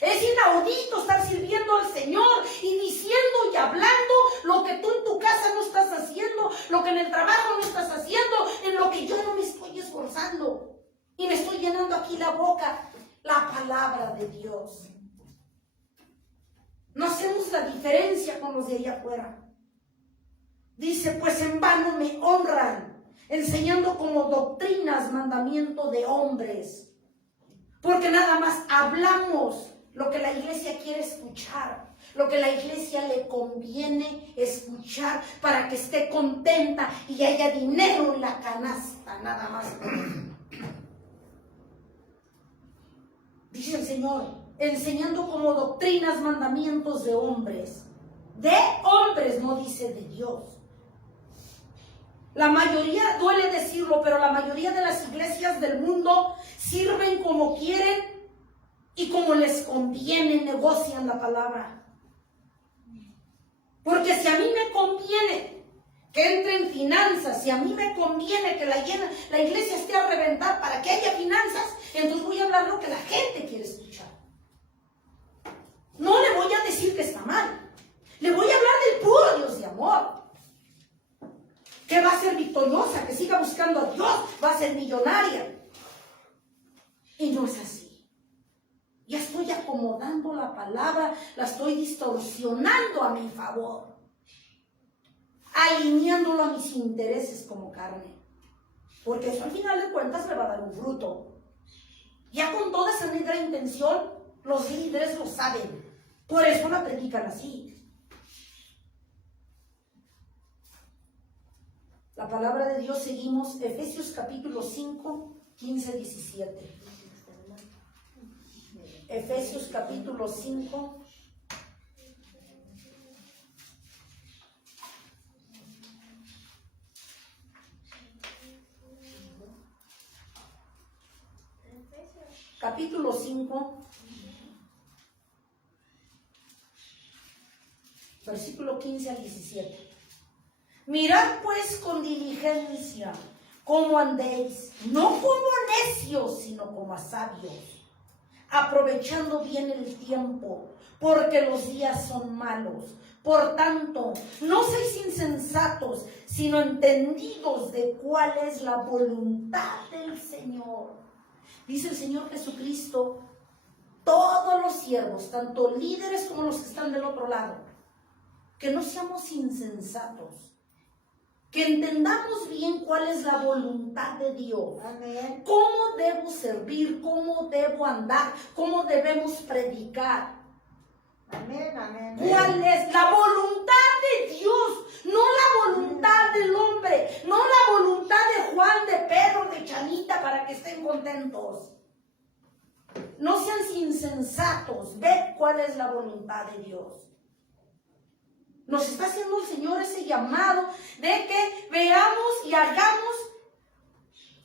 Es inaudito estar sirviendo al Señor y diciendo y hablando lo que tú en tu casa no estás haciendo, lo que en el trabajo no estás haciendo, en lo que yo no me estoy esforzando. Y me estoy llenando aquí la boca, la palabra de Dios. No hacemos la diferencia con los de allá afuera. Dice, pues en vano me honran, enseñando como doctrinas mandamiento de hombres. Porque nada más hablamos lo que la iglesia quiere escuchar, lo que la iglesia le conviene escuchar para que esté contenta y haya dinero en la canasta, nada más. Dice el Señor, enseñando como doctrinas mandamientos de hombres, no dice de Dios. La mayoría, duele decirlo, pero la mayoría de las iglesias del mundo sirven como quieren y como les conviene, negocian la palabra. Porque si a mí me conviene que entre en finanzas, si a mí me conviene que la iglesia esté a reventar para que haya finanzas, entonces voy a hablar lo que la gente quiere escuchar. No le voy a decir que está mal. Le voy a hablar del puro Dios de amor. Que va a ser victoriosa, que siga buscando a Dios, va a ser millonaria. Y no es así. Ya estoy acomodando la palabra, la estoy distorsionando a mi favor, alineándolo a mis intereses como carne. Porque eso al final de cuentas me va a dar un fruto. Ya con toda esa negra intención, los líderes lo saben. Por eso la predican así. La palabra de Dios, seguimos, Efesios capítulo 5, 15, 17. Efesios capítulo 5. Capítulo 5, versículo 15 al 17. Mirad pues con diligencia cómo andéis, no como necios, sino como a sabios, aprovechando bien el tiempo, porque los días son malos. Por tanto, no seáis insensatos, sino entendidos de cuál es la voluntad del Señor. Dice el Señor Jesucristo, todos los siervos, tanto líderes como los que están del otro lado, que no seamos insensatos, que entendamos bien cuál es la voluntad de Dios. Amén. ¿Cómo debo servir? ¿Cómo debo andar? ¿Cómo debemos predicar? Amén. Amén. ¿Cuál es la voluntad de Dios? No la voluntad del hombre, no la voluntad de Juan, de Pedro, de Chanita para que estén contentos. No sean insensatos, ve cuál es la voluntad de Dios. Nos está haciendo el Señor ese llamado de que veamos y hagamos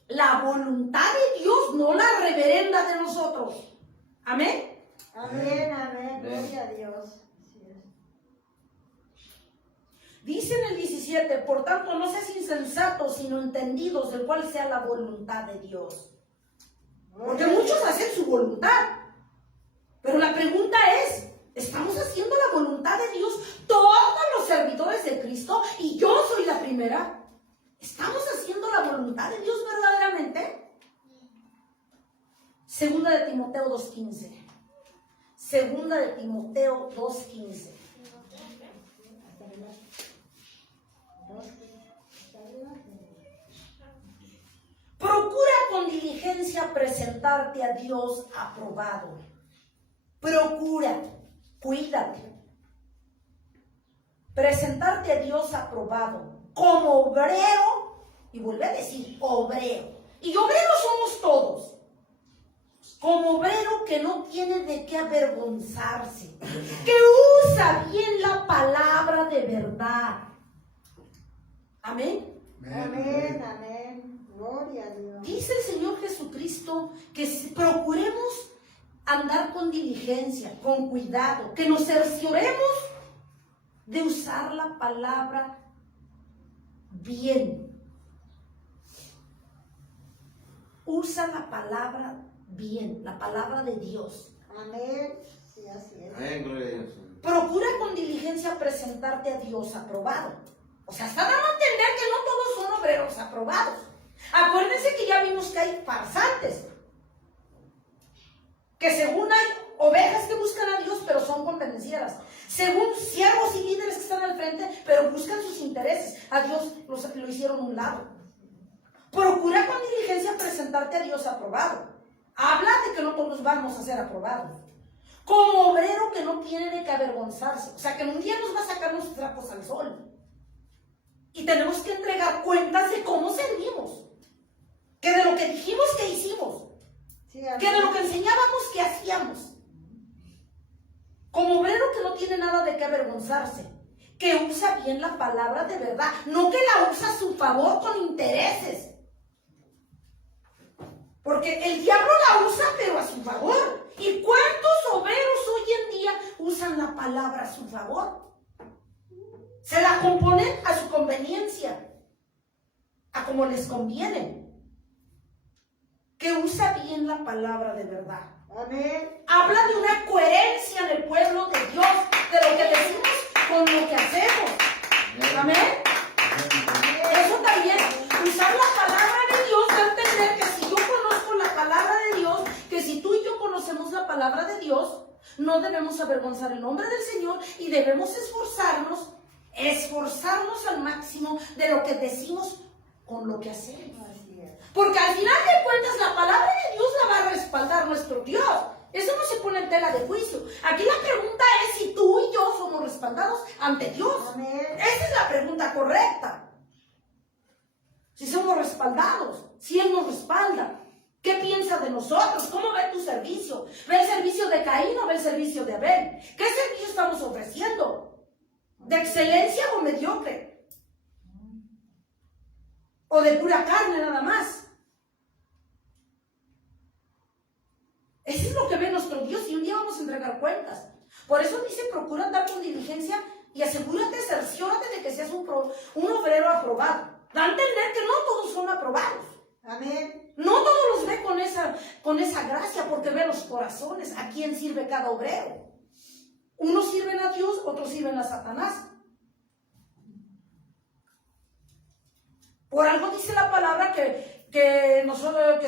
la voluntad de Dios, no la reverenda de nosotros. Amén. Amén. Amén. Gloria a Dios. Así es. Dice en el 17, por tanto no seas insensatos, sino entendidos del cual sea la voluntad de Dios. Porque muchos hacen su voluntad. Pero la pregunta es, ¿estamos haciendo la voluntad de Dios todos los servidores de Cristo? Y yo soy la primera. ¿Estamos haciendo la voluntad de Dios verdaderamente? Segunda de Timoteo 2:15. Segunda de Timoteo 2:15. Procura con diligencia presentarte a Dios aprobado. Procura, cuídate. Presentarte a Dios aprobado como obrero, y vuelve a decir obrero. Y obreros somos todos. Como obrero que no tiene de qué avergonzarse, que usa bien la palabra de verdad. Amén. Amén. Amén. Gloria a Dios. Dice el Señor Jesucristo que procuremos andar con diligencia, con cuidado, que nos cercioremos de usar la palabra bien. Usa la palabra bien, la palabra de Dios. Amén. Sí, así es. Amén, gloria a Dios. Procura con diligencia presentarte a Dios aprobado. O sea, está dando a entender que no todos son obreros aprobados. Acuérdense que ya vimos que hay farsantes, que según hay ovejas que buscan a Dios, pero son convenencieras. Según siervos y líderes que están al frente, pero buscan sus intereses. A Dios lo hicieron a un lado. Procura con diligencia presentarte a Dios aprobado. Habla de que no todos vamos a ser aprobados. Como obrero que no tiene de qué avergonzarse. O sea, que un día nos va a sacar los trapos al sol. Y tenemos que entregar cuentas de cómo servimos. Que de lo que dijimos que hicimos. Sí, amén. Que de lo que enseñábamos que hacíamos. Como obrero que no tiene nada de qué avergonzarse. Que usa bien la palabra de verdad. No que la usa a su favor con intereses. Porque el diablo la usa pero a su favor. ¿Y cuántos obreros hoy en día usan la palabra a su favor? Se la componen a su conveniencia, a como les conviene. Que usa bien la palabra de verdad. Amén. Habla de una coherencia en el pueblo de Dios, de lo que decimos con lo que hacemos. Amén. Eso también, usar la palabra de Dios, da a entender que si yo conozco la palabra de Dios, que si tú y yo conocemos la palabra de Dios, no debemos avergonzar el nombre del Señor y debemos esforzarnos al máximo de lo que decimos con lo que hacemos. Así es. Porque al final de cuentas la palabra de Dios la va a respaldar nuestro Dios. Eso no se pone en tela de juicio. Aquí la pregunta es si tú y yo somos respaldados ante Dios. Amén. Esa es la pregunta correcta. Si somos respaldados, si Él nos respalda. ¿Qué piensa de nosotros? ¿Cómo ve tu servicio? ¿Ve el servicio de Caín o ve el servicio de Abel? ¿Qué servicio estamos ofreciendo? ¿De excelencia o mediocre? ¿O de pura carne nada más? Eso es lo que ve nuestro Dios y un día vamos a entregar cuentas. Por eso dice, procura andar con diligencia y asegúrate, cerciórate de que seas un obrero aprobado. Da a entender que no todos son aprobados. Amén. No todos los ve con esa gracia porque ve los corazones. ¿A quién sirve cada obrero? Unos sirven a Dios, otros sirven a Satanás. Por algo dice la palabra que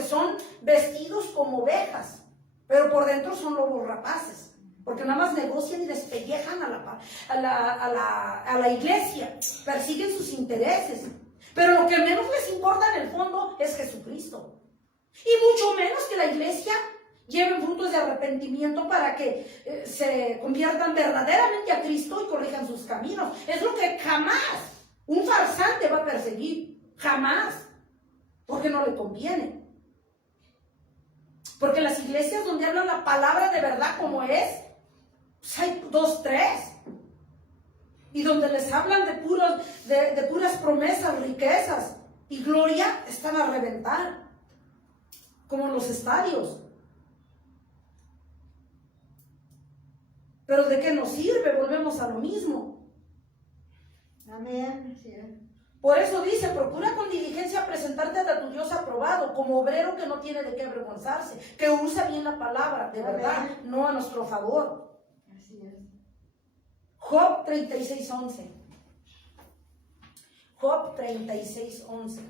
son vestidos como ovejas, pero por dentro son lobos rapaces. Porque nada más negocian y despellejan a la iglesia, persiguen sus intereses. Pero lo que menos les importa en el fondo es Jesucristo. Y mucho menos que la iglesia lleven frutos de arrepentimiento para que se conviertan verdaderamente a Cristo y corrijan sus caminos. Es lo que jamás un farsante va a perseguir. Jamás. Porque no le conviene. Porque las iglesias donde hablan la palabra de verdad como es, pues hay 2, 3. Y donde les hablan de puras promesas, riquezas y gloria, están a reventar. Como en los estadios. Pero ¿de qué nos sirve? Volvemos a lo mismo. Amén. Sí. Por eso dice, procura con diligencia presentarte a tu Dios aprobado, como obrero que no tiene de qué avergonzarse, que usa bien la palabra, de verdad, no a nuestro favor. Así es. Job 36:11. Job 36:11.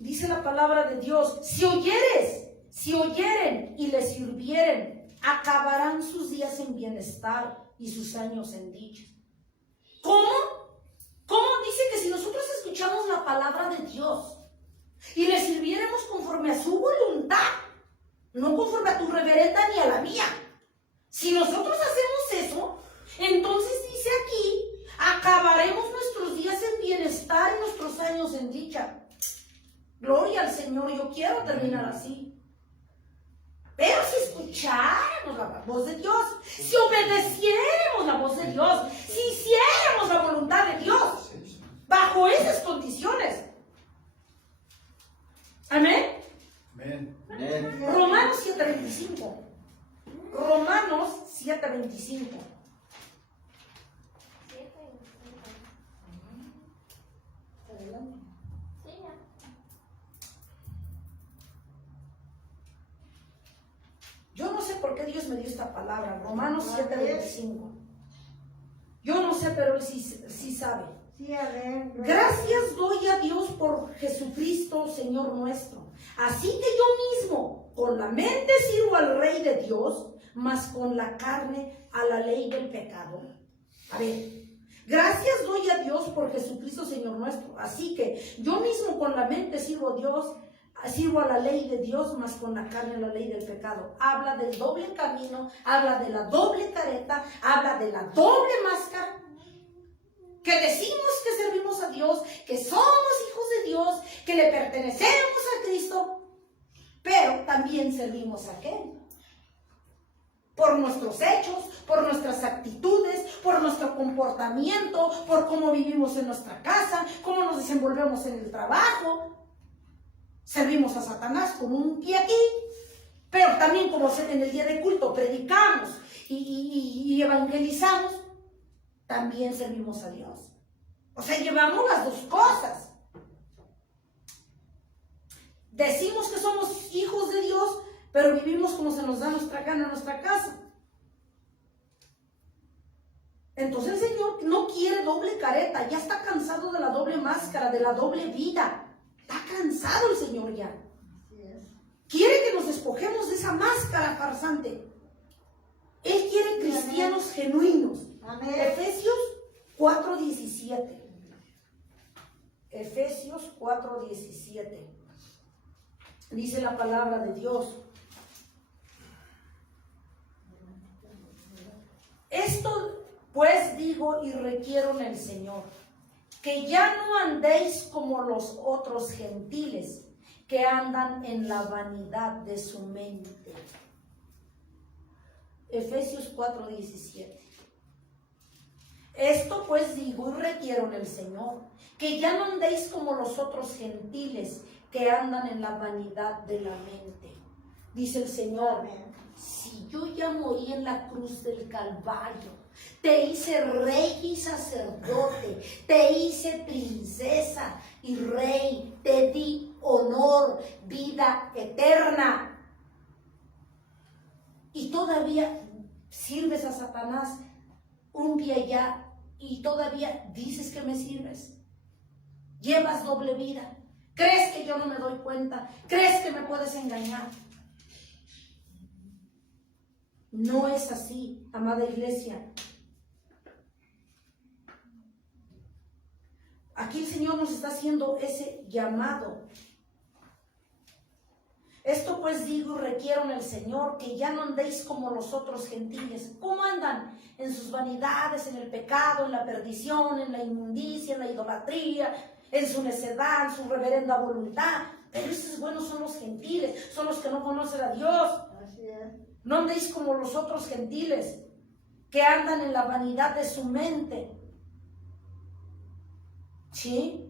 Dice la palabra de Dios, si oyeren y les sirvieren, acabarán sus días en bienestar y sus años en dicha. ¿Cómo? ¿Cómo dice que si nosotros escuchamos la palabra de Dios y le sirviéramos conforme a su voluntad, no conforme a tu reverenda ni a la mía? Si nosotros hacemos eso, entonces dice aquí, acabaremos nuestros días en bienestar y nuestros años en dicha. Gloria al Señor, yo quiero terminar así. Pero si escucháramos la voz de Dios, si obedeciéramos la voz de Dios, si hiciéramos la voluntad de Dios, bajo esas condiciones. Amén. Amén. Amén. Romanos 7:25. Romanos 7:25. Adelante. Yo no sé por qué Dios me dio esta palabra, Romanos 7:25. Yo no sé, pero Él sí sabe. Sí, amén. Gracias doy a Dios por Jesucristo, Señor nuestro. Así que yo mismo, con la mente sirvo al Rey de Dios, mas con la carne a la ley del pecado. A ver, gracias doy a Dios por Jesucristo, Señor nuestro. Así que yo mismo con la mente sirvo a Dios, sirvo a la ley de Dios, mas con la carne a la ley del pecado. Habla del doble camino, habla de la doble careta, habla de la doble máscara. Que decimos que servimos a Dios, que somos hijos de Dios, que le pertenecemos a Cristo, pero también servimos a aquel. Por nuestros hechos, por nuestras actitudes, por nuestro comportamiento, por cómo vivimos en nuestra casa, cómo nos desenvolvemos en el trabajo. Servimos a Satanás con un pie aquí, pero también como en el día de culto predicamos y evangelizamos, también servimos a Dios. O sea, llevamos las dos cosas. Decimos que somos hijos de Dios, pero vivimos como se nos da nuestra gana en nuestra casa. Entonces el Señor no quiere doble careta, ya está cansado de la doble máscara, de la doble vida. Está cansado el Señor ya. Así es. Quiere que nos despojemos de esa máscara farsante. Él quiere cristianos genuinos. Amén. Efesios 4:17. Efesios 4:17. Dice la palabra de Dios. Esto pues digo y requiero en el Señor, que ya no andéis como los otros gentiles, que andan en la vanidad de su mente. Efesios 4:17. Esto pues digo y requiero en el Señor, que ya no andéis como los otros gentiles, que andan en la vanidad de la mente. Dice el Señor, si yo ya morí en la cruz del Calvario, te hice rey y sacerdote, te hice princesa y rey, te di honor, vida eterna. Y todavía sirves a Satanás un día ya y todavía dices que me sirves. Llevas doble vida. ¿Crees que yo no me doy cuenta? ¿Crees que me puedes engañar? No es así, amada iglesia. Aquí el Señor nos está haciendo ese llamado. Esto pues digo y requiero en el Señor, que ya no andéis como los otros gentiles. ¿Cómo andan? En sus vanidades, en el pecado, en la perdición, en la inmundicia, en la idolatría, en su necedad, en su reverenda voluntad. Pero estos buenos son los gentiles, son los que no conocen a Dios. Así es. No andéis como los otros gentiles, que andan en la vanidad de su mente. ¿Sí?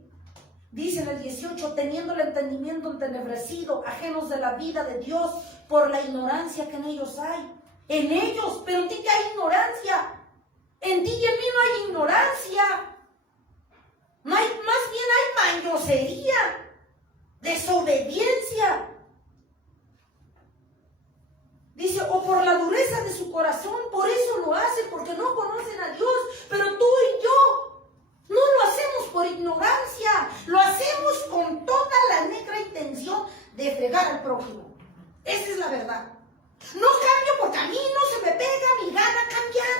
Dice en el 18, teniendo el entendimiento entenebrecido, ajenos de la vida de Dios, por la ignorancia que en ellos hay. En ellos, pero en ti ya hay ignorancia. En ti y en mí no hay ignorancia. No hay, más bien hay mañosería, desobediencia. Dice, o por la dureza de su corazón, por eso lo hacen, porque no conocen a Dios. Pero tú y yo no lo hacemos por ignorancia, lo hacemos con toda la negra intención de fregar al prójimo. Esa es la verdad. No cambio porque a mí no se me pega mi gana cambiar.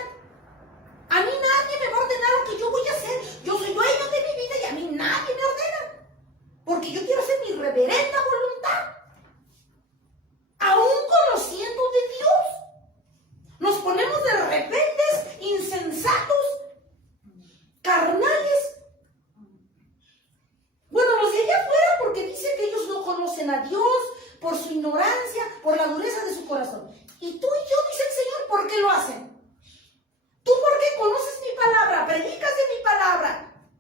A mí nadie me va a ordenar lo que yo voy a hacer. Yo soy dueño de mi vida y a mí nadie me ordena. Porque yo quiero hacer mi reverenda voluntad. Aún conociendo de Dios, nos ponemos de repente insensatos, carnales. Bueno, los de allá afuera porque dicen que ellos no conocen a Dios por su ignorancia, por la dureza de su corazón. Y tú y yo, dice el Señor, ¿por qué lo hacen? Tú porque conoces mi palabra, predicas de mi palabra,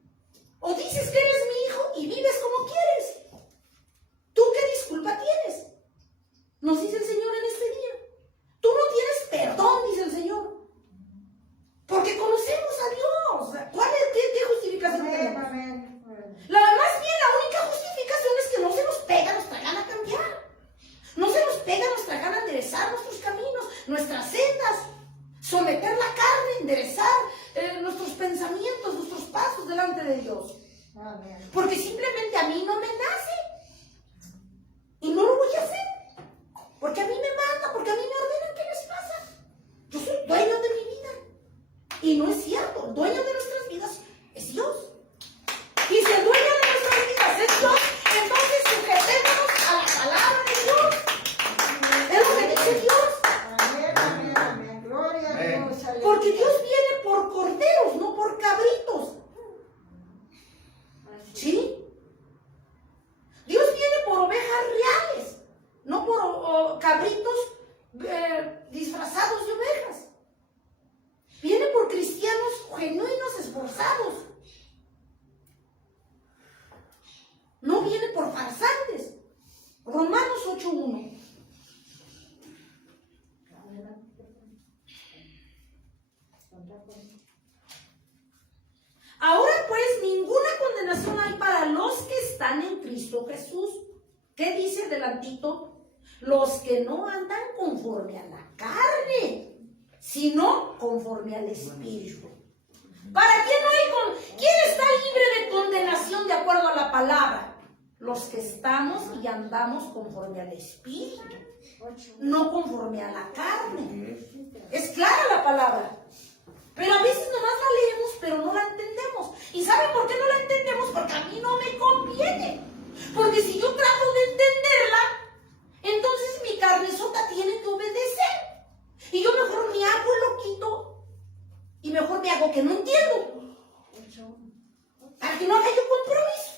o dices que eres mi hijo y vives como quieres. ¿Tú qué disculpa tienes? Nos dice el Señor en este día. Tú no tienes perdón, dice el Señor. Porque conocemos a Dios. ¿Cuál es, qué justificación tenemos? Amén. Más bien, la única justificación es que no se nos pega nuestra gana cambiar. No se nos pega nuestra gana enderezar nuestros caminos, nuestras sendas, someter la carne, enderezar nuestros pensamientos, nuestros pasos delante de Dios. Amén. Porque simplemente a mí no me nace. Y no lo voy a hacer. Porque a mí me manda, porque a mí me ordenan. ¿Qué les pasa? Yo soy dueño de mi vida. Y no es cierto. El dueño de nuestras vidas es Dios. Y si el dueño de nuestras vidas es Dios, entonces sujetémonos a la palabra de Dios. Es lo que dice Dios. Amén, amén, amén. Gloria a Amén. Dios. Aleluya. Porque Dios viene por corderos, no por cabritos. ¿Sí? Dios viene por ovejas reales, no por cabritos disfrazados de ovejas. Viene por cristianos genuinos, esforzados. No viene por farsantes. Romanos 8:1. Ahora pues ninguna condenación hay para los que están en Cristo Jesús. ¿Qué dice adelantito? Los que no andan conforme a la carne, sino conforme al Espíritu. ¿Para quién no hay quién está libre de condenación de acuerdo a la palabra? Los que estamos y andamos conforme al Espíritu, no conforme a la carne. Es clara la palabra. Pero a veces nomás la leemos, pero no la entendemos. ¿Y saben por qué no la entendemos? Porque a mí no me conviene. Porque si yo trato de entenderla, entonces mi carnesota tiene que obedecer. Y yo mejor me hago el loquito y mejor me hago que no entiendo. Para que no haya yo compromiso.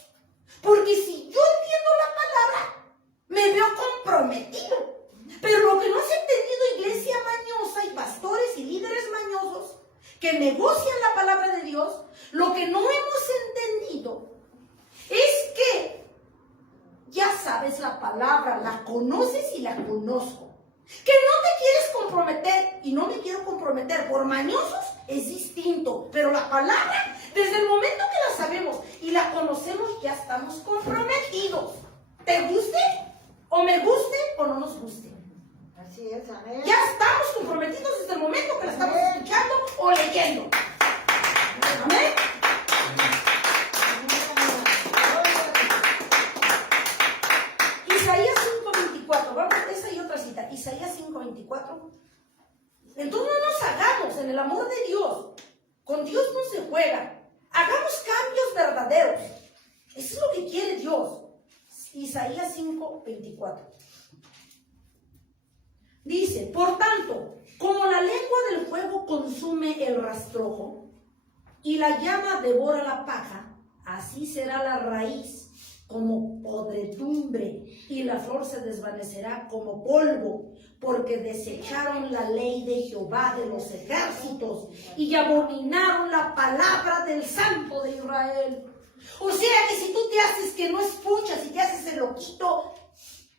Porque si yo entiendo la palabra, me veo comprometido. Pero lo que no has entendido, iglesia mañosa y pastores y líderes mañosos que negocian la palabra de Dios, lo que no hemos entendido es que ya sabes la palabra, la conoces y la conozco. Que no te quieres comprometer y no me quiero comprometer por mañosos es distinto, pero la palabra, desde el momento que la sabemos y la conocemos, ya estamos comprometidos. ¿Te guste o me guste o no nos guste? Así es, amén. Ya estamos comprometidos desde el momento que la estamos escuchando o leyendo. Amén. Isaías 5:24. Vamos, esa y otra cita. Isaías 5:24. Entonces no nos hagamos en el amor de Dios. Con Dios no se juega. Hagamos cambios verdaderos. Eso es lo que quiere Dios. Isaías 5:24. Dice, por tanto, como la lengua del fuego consume el rastrojo y la llama devora la paja, así será la raíz como podredumbre y la flor se desvanecerá como polvo, porque desecharon la ley de Jehová de los ejércitos y abominaron la palabra del Santo de Israel. O sea que si tú te haces que no escuchas y te haces el loquito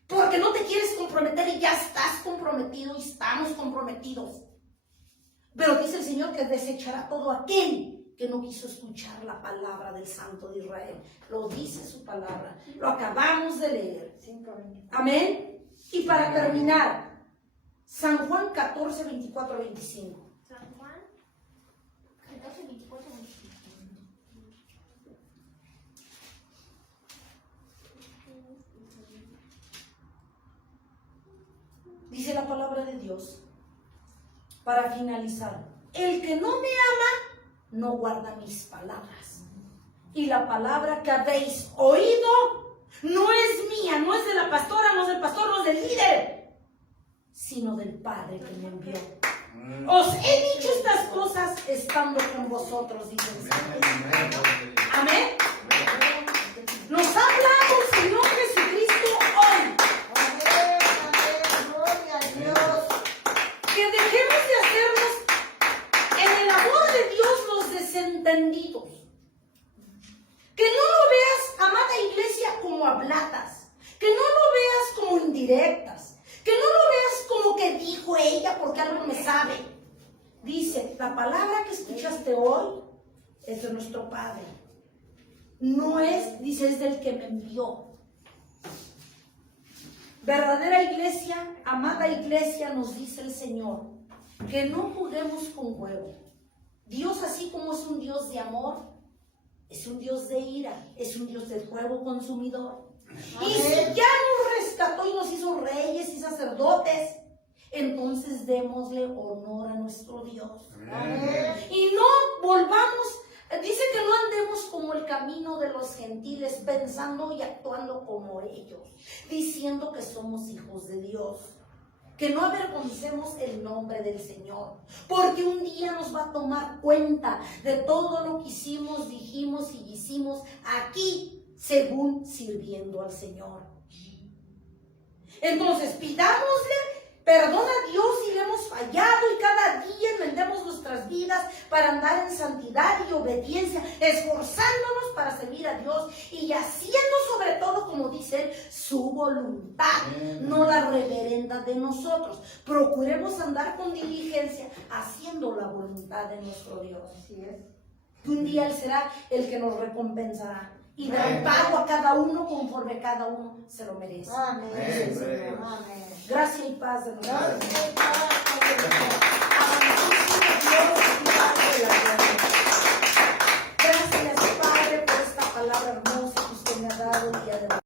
porque no te quieres comprometer y ya estás comprometido y estamos comprometidos. Pero dice el Señor que desechará todo aquel que no quiso escuchar la palabra del Santo de Israel. Lo dice su palabra. Lo acabamos de leer. Amén. Y para terminar, San Juan 14, 24, 25. San Juan 14, 24, 25. Dice la palabra de Dios, para finalizar, el que no me ama, no guarda mis palabras. Y la palabra que habéis oído no es mía, no es de la pastora, no es del pastor, no es del líder, sino del Padre que me envió. Os he dicho estas cosas estando con vosotros, dice el Señor. Amén. Nos ha hablado el Señor Jesucristo hoy. Que dejemos de hacernos en el amor de Dios los desentendidos. Que no lo veas, amada iglesia, como hablatas. Que no lo veas como indirectas. Que no lo veas como que dijo ella porque algo me sabe. Dice, la palabra que escuchaste hoy es de nuestro Padre. No es, dice, es del que me envió. Verdadera iglesia, amada iglesia, nos dice el Señor, que no juguemos con juego. Dios, así como es un Dios de amor, es un Dios de ira, es un Dios de fuego consumidor. Y si ya nos rescató y nos hizo reyes y sacerdotes, entonces démosle honor a nuestro Dios. Amén. Y no volvamos, dice que no andemos como el camino de los gentiles, pensando y actuando como ellos, diciendo que somos hijos de Dios. Que no avergoncemos el nombre del Señor, porque un día nos va a tomar cuenta de todo lo que hicimos, dijimos y hicimos aquí, según sirviendo al Señor. Entonces, pidámosle perdón a Dios si le hemos fallado y cada día enmendemos nuestras vidas para andar en santidad y obediencia, esforzándonos para servir a Dios y haciendo sobre todo, como dice Él, su voluntad, no la reverenda de nosotros. Procuremos andar con diligencia haciendo la voluntad de nuestro Dios. Así es. Un día Él será el que nos recompensará y dará pago a cada uno conforme cada uno se lo merece. Amén. Dice el Señor. Amén. Gracia y paz de nosotros. Gracias y paz. Amantísimo Dios.